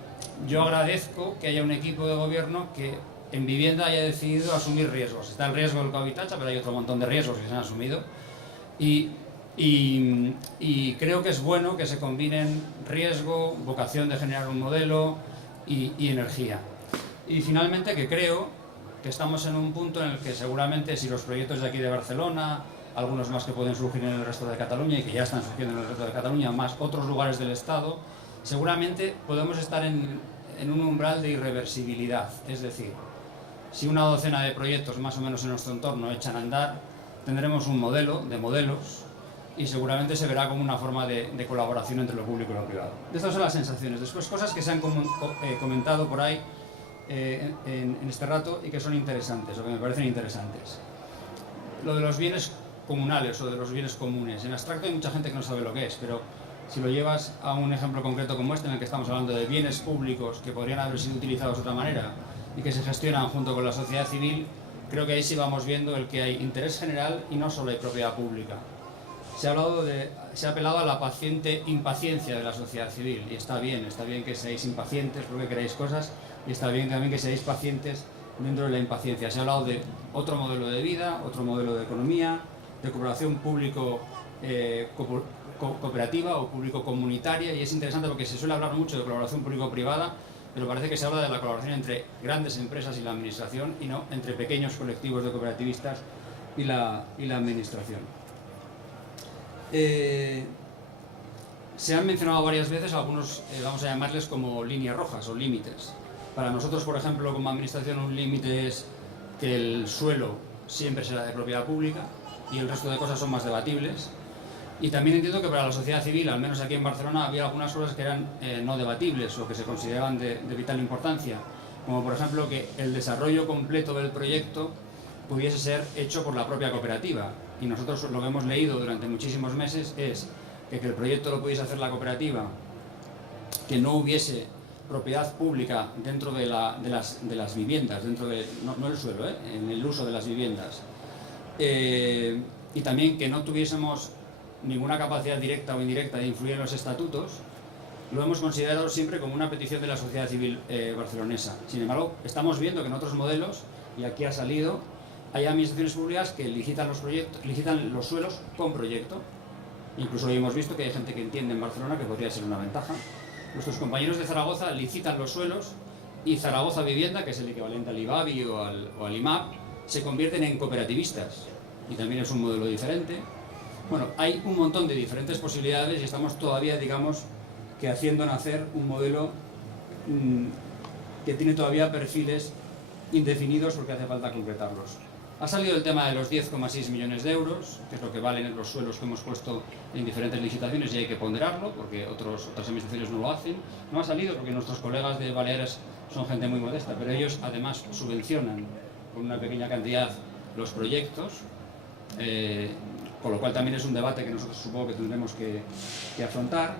yo agradezco que haya un equipo de gobierno que en vivienda haya decidido asumir riesgos. Está el riesgo del cohabitatge, pero hay otro montón de riesgos que se han asumido. Y creo que es bueno que se combinen riesgo, vocación de generar un modelo y energía. Y finalmente que creo que estamos en un punto en el que seguramente si los proyectos de aquí de Barcelona, algunos más que pueden surgir en el resto de Cataluña y que ya están surgiendo en el resto de Cataluña, más otros lugares del Estado, seguramente podemos estar en un umbral de irreversibilidad. Es decir, si una docena de proyectos más o menos en nuestro entorno echan a andar, tendremos un modelo de modelos y seguramente se verá como una forma de colaboración entre lo público y lo privado. Estas son las sensaciones. Después cosas que se han comentado por ahí en este rato y que son interesantes o que me parecen interesantes. Lo de los bienes comunales o de los bienes comunes. En abstracto hay mucha gente que no sabe lo que es, pero si lo llevas a un ejemplo concreto como este en el que estamos hablando de bienes públicos que podrían haber sido utilizados de otra manera y que se gestionan junto con la sociedad civil, creo que ahí sí vamos viendo el que hay interés general y no solo hay propiedad pública. Se ha apelado a la paciente impaciencia de la sociedad civil, y está bien que seáis impacientes porque queréis cosas, y está bien también que seáis pacientes dentro de la impaciencia. Se ha hablado de otro modelo de vida, otro modelo de economía, de cooperación público cooperativa o público comunitaria, y es interesante porque se suele hablar mucho de colaboración público-privada, pero parece que se habla de la colaboración entre grandes empresas y la administración y no entre pequeños colectivos de cooperativistas y la administración. Se han mencionado varias veces algunos, vamos a llamarles como líneas rojas o límites. Para nosotros, por ejemplo, como administración, un límite es que el suelo siempre será de propiedad pública y el resto de cosas son más debatibles. Y también entiendo que para la sociedad civil, al menos aquí en Barcelona, había algunas cosas que eran no debatibles o que se consideraban de vital importancia, como por ejemplo que el desarrollo completo del proyecto pudiese ser hecho por la propia cooperativa. Y nosotros lo que hemos leído durante muchísimos meses es que el proyecto lo pudiese hacer la cooperativa, que no hubiese propiedad pública dentro de las viviendas, dentro de, no el suelo, en el uso de las viviendas. Y también que no tuviésemos ninguna capacidad directa o indirecta de influir en los estatutos. Lo hemos considerado siempre como una petición de la sociedad civil barcelonesa. Sin embargo, estamos viendo que en otros modelos, y aquí ha salido, hay administraciones públicas que licitan los suelos con proyecto. Incluso hoy hemos visto que hay gente que entiende en Barcelona que podría ser una ventaja. Nuestros compañeros de Zaragoza licitan los suelos y Zaragoza Vivienda, que es el equivalente al IBABI o al IMAP, se convierten en cooperativistas. Y también es un modelo diferente. Bueno, hay un montón de diferentes posibilidades y estamos todavía, digamos, que haciendo nacer un modelo que tiene todavía perfiles indefinidos porque hace falta concretarlos. Ha salido el tema de los 10,6 millones de euros, que es lo que valen los suelos que hemos puesto en diferentes licitaciones y hay que ponderarlo porque otras administraciones no lo hacen. No ha salido porque nuestros colegas de Baleares son gente muy modesta, pero ellos además subvencionan con una pequeña cantidad los proyectos, con lo cual también es un debate que nosotros supongo que tendremos que afrontar.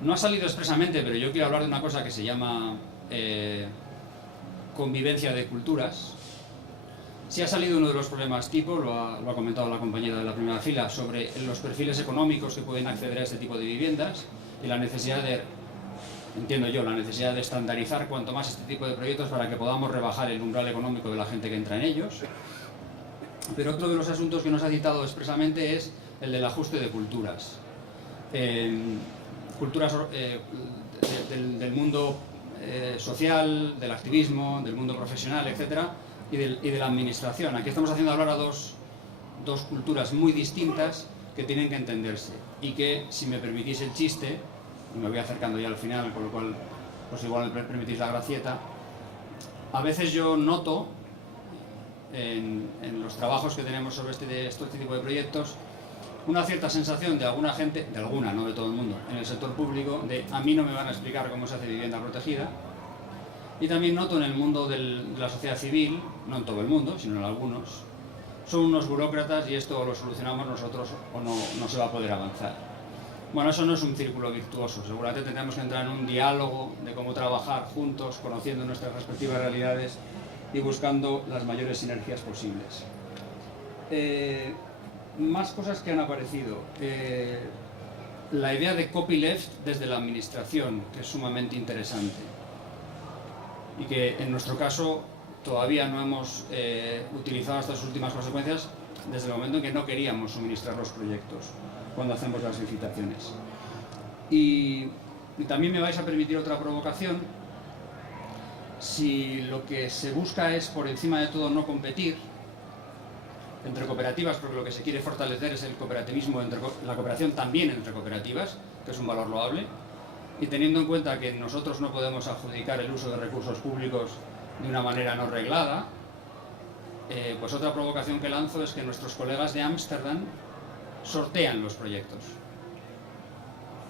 No ha salido expresamente, pero yo quiero hablar de una cosa que se llama convivencia de culturas. Sí ha salido uno de los problemas tipo, lo ha comentado la compañera de la primera fila, sobre los perfiles económicos que pueden acceder a este tipo de viviendas y la necesidad entiendo yo, la necesidad de estandarizar cuanto más este tipo de proyectos para que podamos rebajar el umbral económico de la gente que entra en ellos. Pero otro de los asuntos que nos ha citado expresamente es el del ajuste de culturas. Culturas del mundo social, del activismo, del mundo profesional, etcétera, y de la administración. Aquí estamos haciendo hablar a dos culturas muy distintas que tienen que entenderse y que, si me permitís el chiste, y me voy acercando ya al final, con lo cual pues igual me permitís la gracieta, a veces yo noto en los trabajos que tenemos sobre este tipo de proyectos una cierta sensación de alguna gente, de alguna, no de todo el mundo, en el sector público, de a mí no me van a explicar cómo se hace vivienda protegida. Y también noto en el mundo de la sociedad civil, no en todo el mundo, sino en algunos, son unos burócratas y esto lo solucionamos nosotros o no se va a poder avanzar. Bueno, eso no es un círculo virtuoso, seguramente tendremos que entrar en un diálogo de cómo trabajar juntos, conociendo nuestras respectivas realidades y buscando las mayores sinergias posibles. Más cosas que han aparecido. La idea de copyleft desde la administración, que es sumamente interesante y que en nuestro caso todavía no hemos utilizado estas últimas consecuencias desde el momento en que no queríamos suministrar los proyectos cuando hacemos las licitaciones. Y también me vais a permitir otra provocación. Si lo que se busca es por encima de todo no competir entre cooperativas, porque lo que se quiere fortalecer es el cooperativismo, la cooperación también entre cooperativas, que es un valor loable, y teniendo en cuenta que nosotros no podemos adjudicar el uso de recursos públicos de una manera no reglada, pues otra provocación que lanzo es que nuestros colegas de Ámsterdam sortean los proyectos.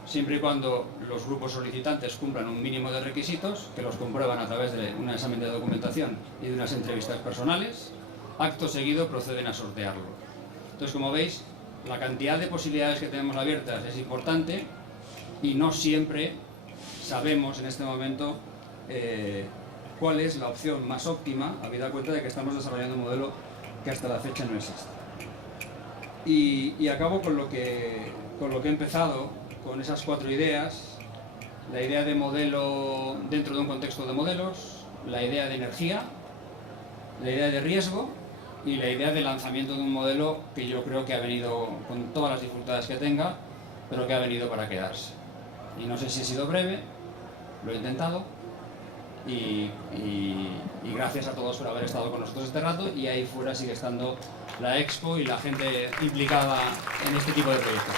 Siempre y cuando los grupos solicitantes cumplan un mínimo de requisitos, que los comprueban a través de un examen de documentación y de unas entrevistas personales, acto seguido proceden a sortearlo. Entonces, como veis, la cantidad de posibilidades que tenemos abiertas es importante y no siempre sabemos en este momento cuál es la opción más óptima, habida cuenta de que estamos desarrollando un modelo que hasta la fecha no existe. Y acabo con lo que he empezado, con esas 4 ideas: la idea de modelo dentro de un contexto de modelos, la idea de energía, la idea de riesgo y la idea de lanzamiento de un modelo que yo creo que ha venido, con todas las dificultades que tenga, pero que ha venido para quedarse. Y no sé si he sido breve, lo he intentado, y gracias a todos por haber estado con nosotros este rato, y ahí fuera sigue estando la Expo y la gente implicada en este tipo de proyectos.